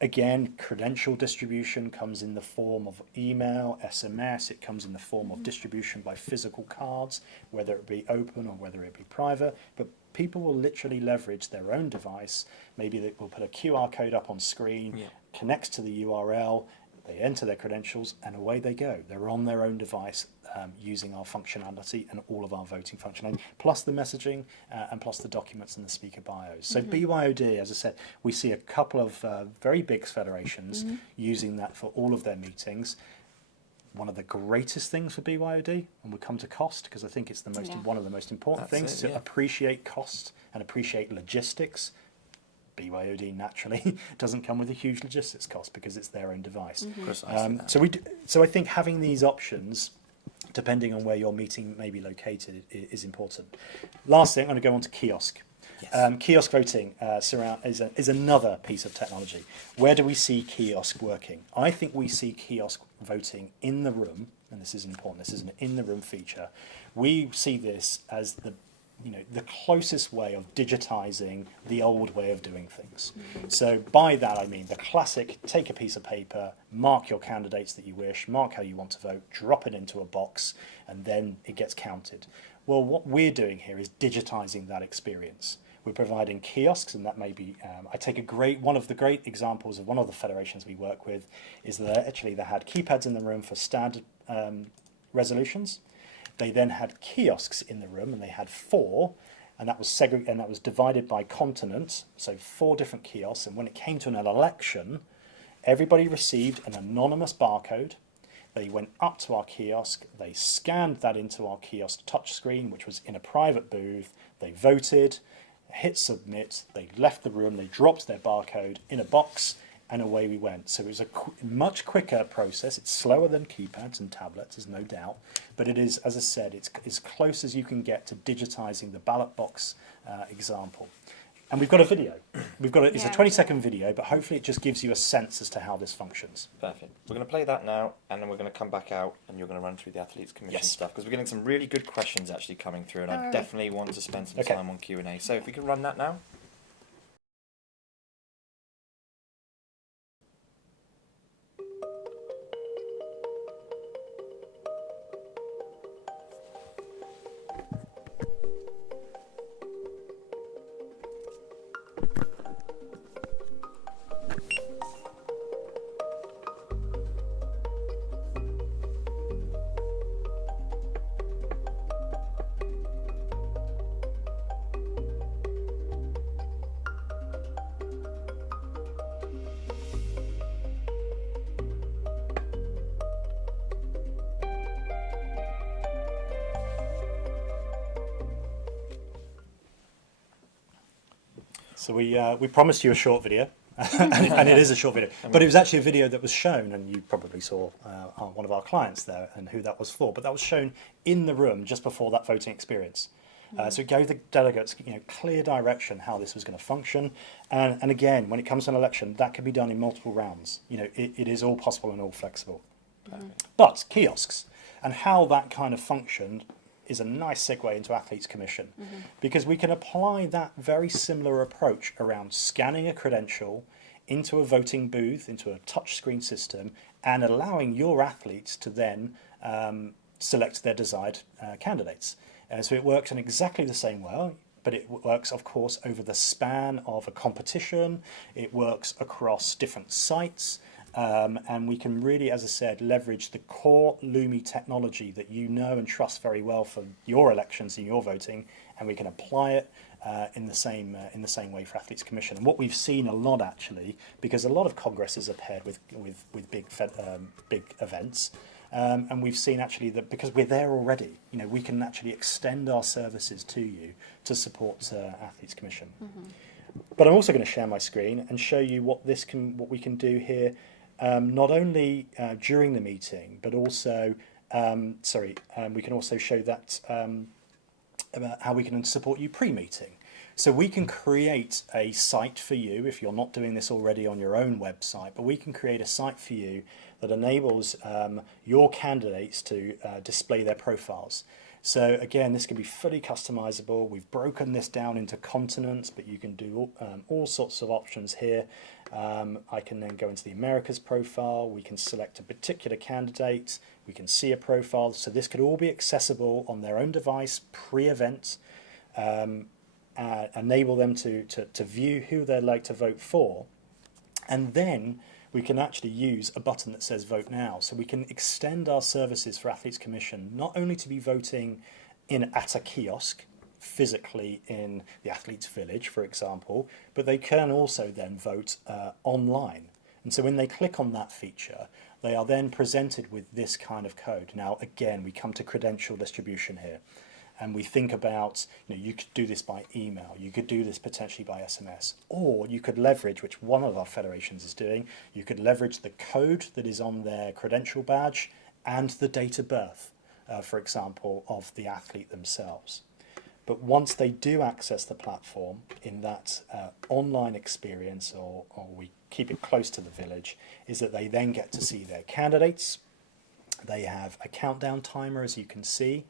Again, credential distribution comes in the form of email, SMS. It comes in the form of distribution by physical cards, whether it be open or whether it be private. But people will literally leverage their own device. Maybe they will put a QR code up on screen, connects to the URL, they enter their credentials, and away they go. They're on their own device using our functionality and all of our voting functionality, plus the messaging and plus the documents and the speaker bios. So BYOD, as I said, we see a couple of very big federations using that for all of their meetings. One of the greatest things for BYOD, and we'll come to cost, because I think it's the most one of the most important things to appreciate cost and appreciate logistics. BYOD naturally doesn't come with a huge logistics cost because it's their own device. So I think having these options, depending on where your meeting may be located, is important. Last thing, I'm going to go on to kiosk. Yes. Kiosk voting is another piece of technology. Where do we see kiosk working? I think we see kiosk voting in the room, and this is important. This is an in-the-room feature. We see this as the closest way of digitizing the old way of doing things. So by that I mean the classic, take a piece of paper, mark your candidates that you wish, mark how you want to vote, drop it into a box, and then it gets counted. Well, what we're doing here is digitizing that experience. We're providing kiosks, and that may be, I take one of the great examples of one of the federations we work with is that actually they had keypads in the room for standard resolutions. They then had kiosks in the room, and they had 4, and that was divided by continent, so 4 different kiosks. And when it came to an election, everybody received an anonymous barcode. They went up to our kiosk, they scanned that into our kiosk touchscreen, which was in a private booth. They voted, hit submit, they left the room, they dropped their barcode in a box, and away we went. So it was a much quicker process. It's slower than keypads and tablets, there's no doubt, but it is, as I said, it's as close as you can get to digitizing the ballot box example. And we've got a video. It's a 20-second video, but hopefully it just gives you a sense as to how this functions. Perfect. We're going to play that now, and then we're going to come back out, and you're going to run through the Athletes Commission stuff, because we're getting some really good questions actually coming through, and I definitely want to spend some time on Q&A. So if we can run that now. So we promised you a short video, and it is a short video, but it was actually a video that was shown, and you probably saw one of our clients there and who that was for, but that was shown in the room just before that voting experience. So it gave the delegates clear direction how this was going to function, and again, when it comes to an election, that can be done in multiple rounds. It is all possible and all flexible. But kiosks and how that kind of functioned is a nice segue into Athletes Commission, because we can apply that very similar approach around scanning a credential into a voting booth, into a touchscreen system, and allowing your athletes to then select their desired candidates. So it works in exactly the same way, but it works, of course, over the span of a competition. It works across different sites. And we can really, as I said, leverage the core Lumi technology that you know and trust very well for your elections and your voting, and we can apply it in the same way for Athletes Commission. And what we've seen a lot, actually, because a lot of congresses are paired with big events, and we've seen actually that because we're there already, we can actually extend our services to you to support Athletes Commission. But I'm also going to share my screen and show you what we can do here. Not only during the meeting, but also, we can also show that about how we can support you pre-meeting. So we can create a site for you, if you're not doing this already on your own website, but we can create a site for you that enables your candidates to display their profiles. So again, this can be fully customizable. We've broken this down into continents, but you can do all sorts of options here. I can then go into the Americas profile. We can select a particular candidate. We can see a profile. So this could all be accessible on their own device pre-event, enable them to view who they'd like to vote for. And then we can actually use a button that says Vote Now. So we can extend our services for Athletes Commission not only to be voting at a kiosk, physically in the Athletes Village, for example, but they can also then vote online. And so when they click on that feature, they are then presented with this kind of code. Now, again, we come to credential distribution here. And we think about, you could do this by email, you could do this potentially by SMS, or you could leverage, which one of our federations is doing, you could leverage the code that is on their credential badge and the date of birth, for example, of the athlete themselves. But once they do access the platform in that online experience, or we keep it close to the village, is that they then get to see their candidates. They have a countdown timer, as you can see.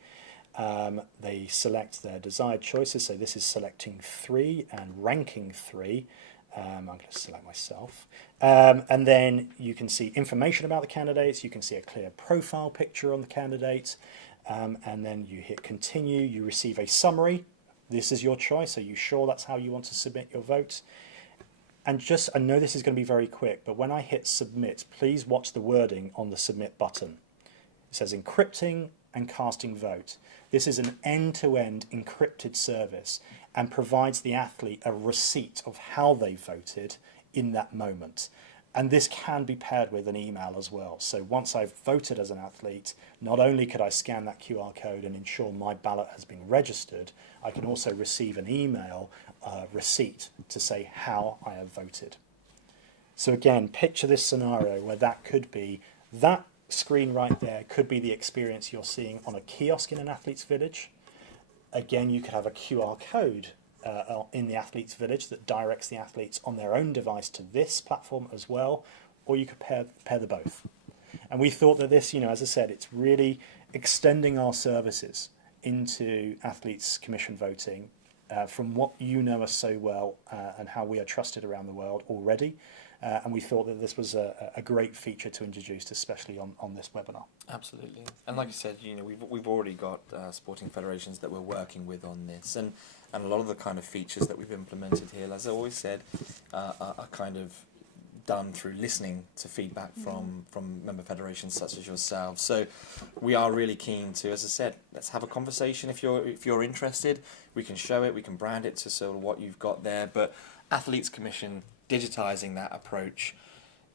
They select their desired choices. So this is selecting 3 and ranking 3. I'm going to select myself. And then you can see information about the candidates. You can see a clear profile picture on the candidate. And then you hit continue. You receive a summary. This is your choice. Are you sure that's how you want to submit your vote? And I know this is going to be very quick, but when I hit submit, please watch the wording on the submit button. It says encrypting and casting vote. This is an end-to-end encrypted service and provides the athlete a receipt of how they voted in that moment. And this can be paired with an email as well. So once I've voted as an athlete, not only could I scan that QR code and ensure my ballot has been registered, I can also receive an email receipt to say how I have voted. So again, picture this scenario where that could be, that screen right there could be the experience you're seeing on a kiosk in an athlete's village. Again, you could have a QR code in the athlete's village that directs the athletes on their own device to this platform as well, or you could pair the both. And we thought that this, as I said, it's really extending our services into Athletes Commission voting from what you know us so well and how we are trusted around the world already. And we thought that this was a great feature to introduce, especially on this webinar. Absolutely, and like you said, we've already got sporting federations that we're working with on this, and a lot of the kind of features that we've implemented here, as I always said, are kind of done through listening to feedback from member federations such as yourselves. So we are really keen to, as I said, let's have a conversation. If you're interested, we can show it, we can brand it to sort of what you've got there. But Athletes Commission, digitising that approach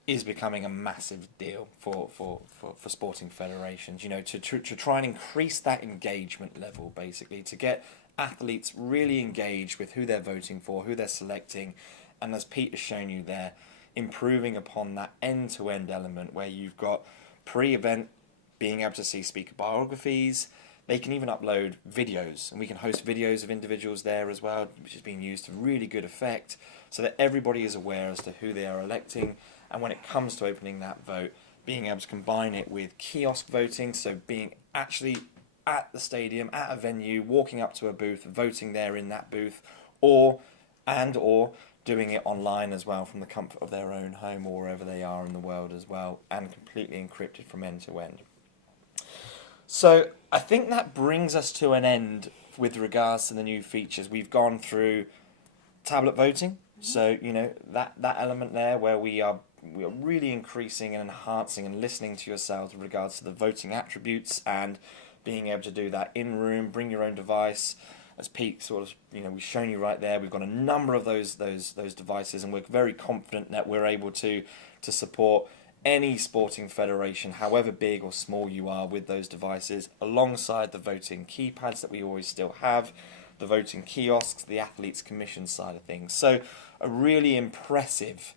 is becoming a massive deal for sporting federations, to try and increase that engagement level, basically, to get athletes really engaged with who they're voting for, who they're selecting, and as Pete has shown you there, improving upon that end-to-end element where you've got pre-event being able to see speaker biographies. They can even upload videos, and we can host videos of individuals there as well, which is being used to really good effect, so that everybody is aware as to who they are electing. And when it comes to opening that vote, being able to combine it with kiosk voting, so being actually at the stadium, at a venue, walking up to a booth, voting there in that booth, or doing it online as well from the comfort of their own home or wherever they are in the world as well, and completely encrypted from end to end. So I think that brings us to an end with regards to the new features. We've gone through tablet voting, so that element there where we are really increasing and enhancing and listening to yourselves with regards to the voting attributes and being able to do that in room, bring your own device. As Pete sort of, we've shown you right there, we've got a number of those devices, and we're very confident that we're able to support any sporting federation, however big or small you are, with those devices, alongside the voting keypads that we always still have, the voting kiosks, the Athletes Commission side of things. So a really impressive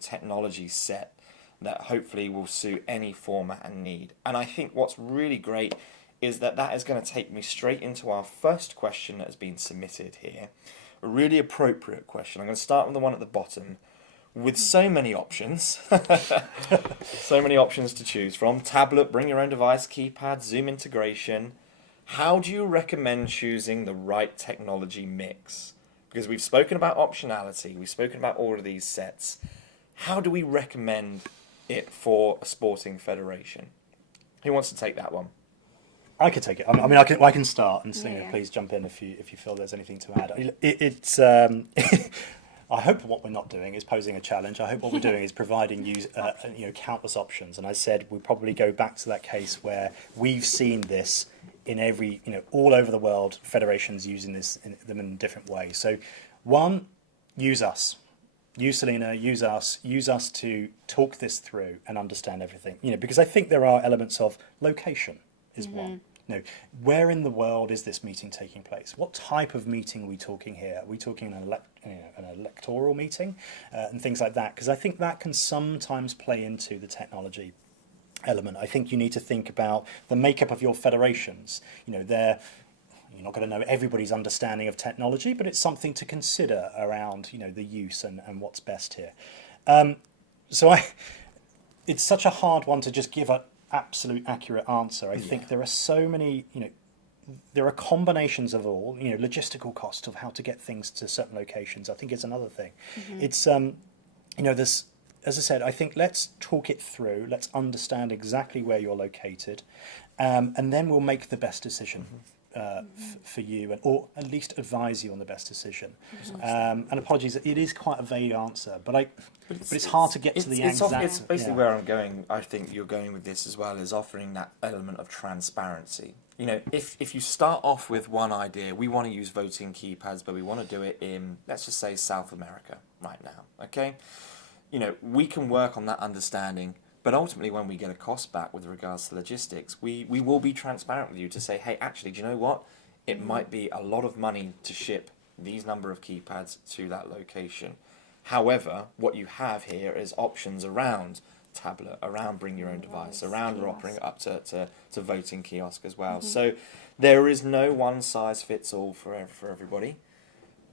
technology set that hopefully will suit any format and need. And I think what's really great is that is going to take me straight into our first question that has been submitted here. A really appropriate question. I'm going to start with the one at the bottom. With so many options, so many options to choose from, tablet, bring your own device, keypad, Zoom integration, how do you recommend choosing the right technology mix? Because we've spoken about optionality, we've spoken about all of these sets. How do we recommend it for a sporting federation? Who wants to take that one? I could take it. I can start, and Celeina, Yeah. please jump in if you feel there's anything to add. It's I hope what we're not doing is posing a challenge. I hope what we're doing is providing you, countless options. And I said we'll probably go back to that case where we've seen this in every, all over the world, federations using them in different ways. So, one, use us. Use Celeina, use us to talk this through and understand everything. Because I think there are elements of location is one. Where in the world is this meeting taking place? What type of meeting are we talking here? Are we talking an electoral meeting and things like that? Because I think that can sometimes play into the technology element. I think you need to think about the makeup of your federations. You're not going to know everybody's understanding of technology, but it's something to consider around, the use and what's best here. It's such a hard one to just give an absolute accurate answer. I think there are so many, there are combinations of all, logistical cost of how to get things to certain locations. I think it's another thing. It's, this, as I said, I think let's talk it through. Let's understand exactly where you're located, and then we'll make the best decision. For you, or at least advise you on the best decision. And apologies, it is quite a vague answer, but it's hard to get to the exact. It's basically where I'm going. I think you're going with this as well, is offering that element of transparency. If you start off with one idea, we want to use voting keypads, but we want to do it in, let's just say, South America right now. Okay, we can work on that understanding. But ultimately, when we get a cost back with regards to logistics, we will be transparent with you to say, hey, actually, do you know what? It might be a lot of money to ship these number of keypads to that location. However, what you have here is options around tablet, around bring your own device, around offering it up to voting kiosk as well. So there is no one size fits all for everybody.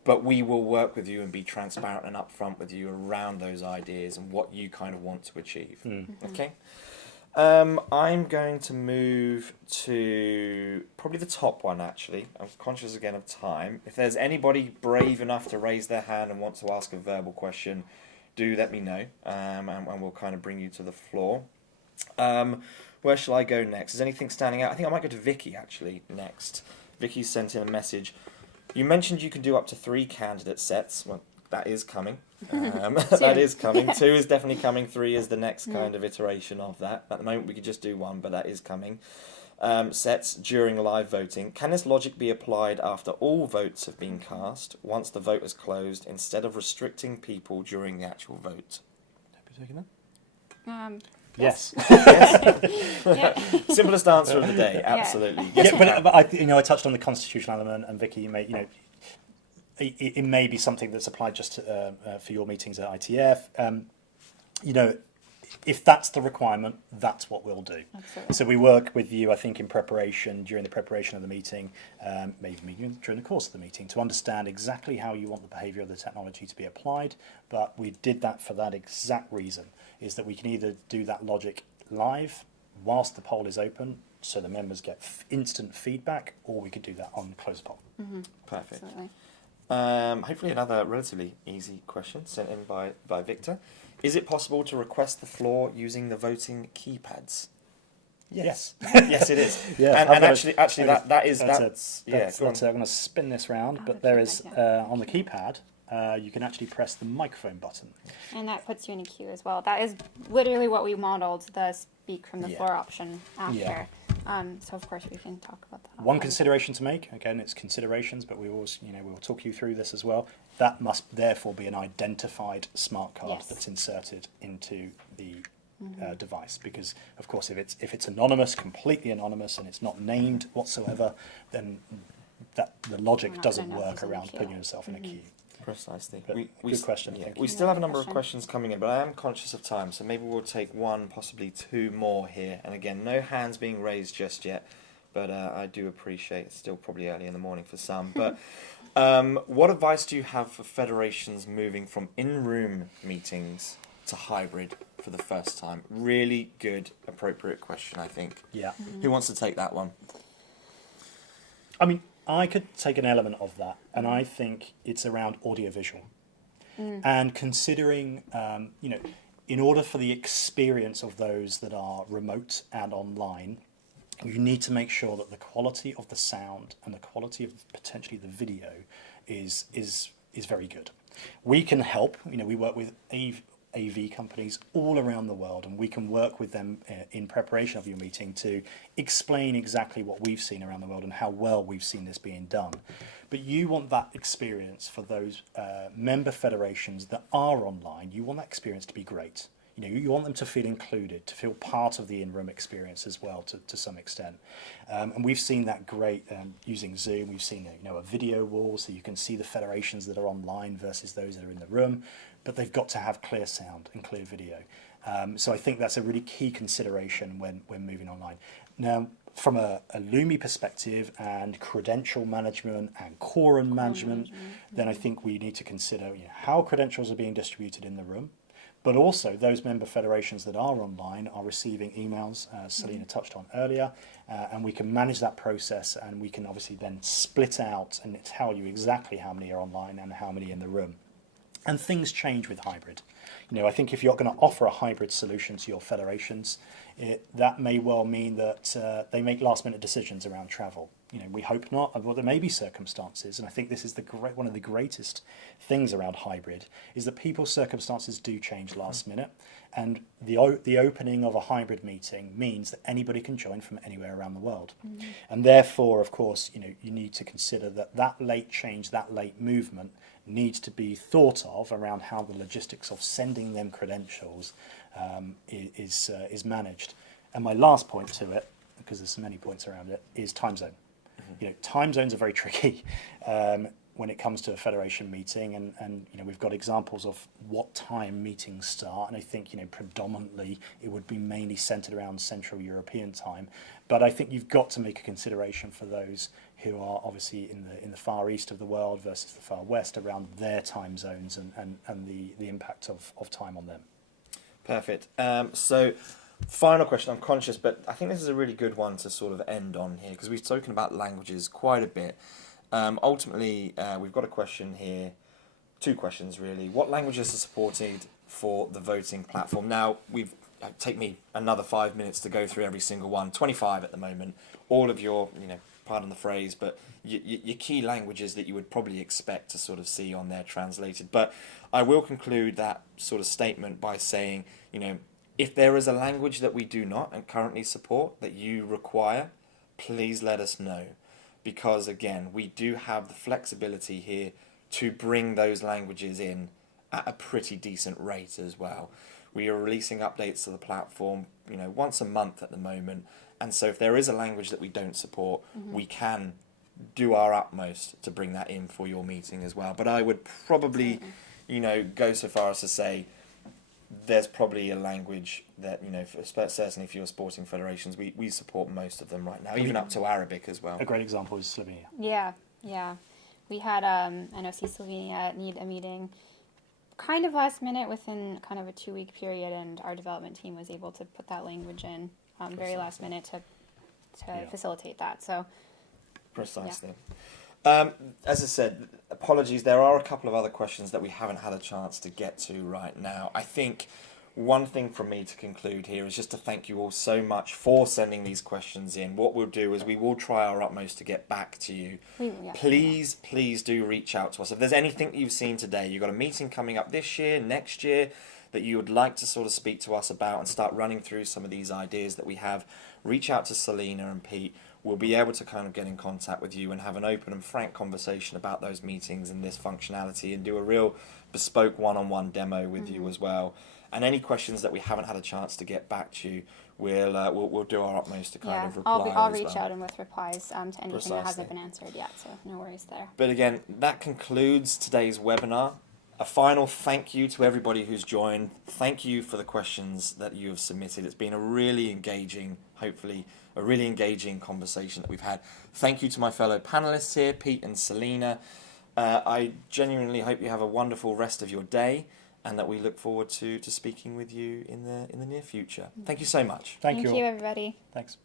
But we will work with you and be transparent and upfront with you around those ideas and what you kind of want to achieve. Okay? I'm going to move to probably the top one, actually. I'm conscious again of time. If there's anybody brave enough to raise their hand and want to ask a verbal question, do let me know, and we'll kind of bring you to the floor. Where shall I go next? Is anything standing out? I think I might go to Vicky, actually, next. Vicky sent in a message. You mentioned you can do up to 3 candidate sets. Well, that is coming. That is coming. 2 is definitely coming. 3 is the next kind of iteration of that. At the moment, we could just do 1, but that is coming. Sets during live voting. Can this logic be applied after all votes have been cast, once the vote is closed, instead of restricting people during the actual vote? Have you taken that? Yes. Simplest answer of the day. Absolutely. Yes, but I touched on the constitutional element, and Vicky, you may, it may be something that's applied just for your meetings at ITF. If that's the requirement, that's what we'll do. Absolutely. So we work with you, I think, during the preparation of the meeting, maybe during the course of the meeting, to understand exactly how you want the behaviour of the technology to be applied. But we did that for that exact reason, is that we can either do that logic live whilst the poll is open, so the members get instant feedback, or we could do that on closed poll. Perfect. Hopefully another relatively easy question sent in by Victor. Is it possible to request the floor using the voting keypads? Yes. Yes, it is. Yeah, and actually, that's I'm going to spin this round, but there is on the keypad. You can actually press the microphone button. And that puts you in a queue as well. That is literally what we modeled, the speak from the floor option after. So of course we can talk about that. One consideration to make, again, it's considerations, but we always, we will talk you through this as well. That must therefore be an identified smart card that's inserted into the device, because of course if it's anonymous, completely anonymous, and it's not named whatsoever, then the logic doesn't work around putting yourself in a queue. Precisely. Good question. Yeah, we still have a number of questions coming in, but I am conscious of time, so maybe we'll take 1, possibly 2 more here. And again, no hands being raised just yet, but I do appreciate it's still probably early in the morning for some. But what advice do you have for federations moving from in-room meetings to hybrid for the first time? Really good, appropriate question, I think. Yeah. Who wants to take that one? I mean, I could take an element of that, and I think it's around audiovisual. And considering, in order for the experience of those that are remote and online, you need to make sure that the quality of the sound and the quality of potentially the video is very good. We can help. We work with AV companies all around the world, and we can work with them in preparation of your meeting to explain exactly what we've seen around the world and how well we've seen this being done. But you want that experience for those member federations that are online. You want that experience to be great. You want them to feel included, to feel part of the in-room experience as well, to some extent. And we've seen that great using Zoom. We've seen a video wall, so you can see the federations that are online versus those that are in the room. But they've got to have clear sound and clear video. So I think that's a really key consideration when moving online. Now, from a Lumi perspective and credential management and quorum management, then I think we need to consider how credentials are being distributed in the room. But also those member federations that are online are receiving emails, as Celeina touched on earlier, and we can manage that process, and we can obviously then split out and tell you exactly how many are online and how many in the room. And things change with hybrid. I think if you're going to offer a hybrid solution to your federations, that may well mean that they make last-minute decisions around travel. We hope not. Well, there may be circumstances, and I think this is one of the greatest things around hybrid, is that people's circumstances do change last minute, and the opening of a hybrid meeting means that anybody can join from anywhere around the world. And therefore, of course, you need to consider that late change, that late movement needs to be thought of around how the logistics of sending them credentials is managed. And my last point to it, because there's so many points around it, is time zone. Time zones are very tricky when it comes to a federation meeting, and we've got examples of what time meetings start, and I think predominantly it would be mainly centred around Central European time, but I think you've got to make a consideration for those who are obviously in the far east of the world versus the far west around their time zones and the impact of time on them. Perfect. So final question, I'm conscious, but I think this is a really good one to sort of end on here, because we've spoken about languages quite a bit. Ultimately, we've got a question here, two questions really. What languages are supported for the voting platform? Now, take me another 5 minutes to go through every single one, 25 at the moment, all of your, pardon the phrase, but your key languages that you would probably expect to sort of see on there translated. But I will conclude that sort of statement by saying, if there is a language that we do not and currently support that you require, please let us know. Because again, we do have the flexibility here to bring those languages in at a pretty decent rate as well. We are releasing updates to the platform, once a month at the moment. And so if there is a language that we don't support, we can do our utmost to bring that in for your meeting as well. But I would probably, go so far as to say there's probably a language that, certainly for your sporting federations, we support most of them right now, even up to Arabic as well. A great example is Slovenia. Yeah. We had, NOC Slovenia need a meeting kind of last minute within kind of a 2-week period, and our development team was able to put that language in very last minute to facilitate that. So Precisely. Yeah. As I said, apologies, there are a couple of other questions that we haven't had a chance to get to right now. I think one thing from me to conclude here is just to thank you all so much for sending these questions in. What we'll do is we will try our utmost to get back to you. Please do reach out to us. If there's anything that you've seen today, you've got a meeting coming up this year, next year, that you would like to sort of speak to us about and start running through some of these ideas that we have, reach out to Celeina and Pete. We'll be able to kind of get in contact with you and have an open and frank conversation about those meetings and this functionality, and do a real bespoke one-on-one demo with you as well. And any questions that we haven't had a chance to get back to you, we'll do our utmost to kind of reply. I'll reach out and with replies to anything that hasn't been answered yet, so no worries there. But again, that concludes today's webinar. A final thank you to everybody who's joined. Thank you for the questions that you have submitted. It's been a really engaging, hopefully, a really engaging conversation that we've had. Thank you to my fellow panelists here, Pete and Celeina. I genuinely hope you have a wonderful rest of your day, and that we look forward to speaking with you in the near future. Thank you so much. Thank you, everybody. Thanks.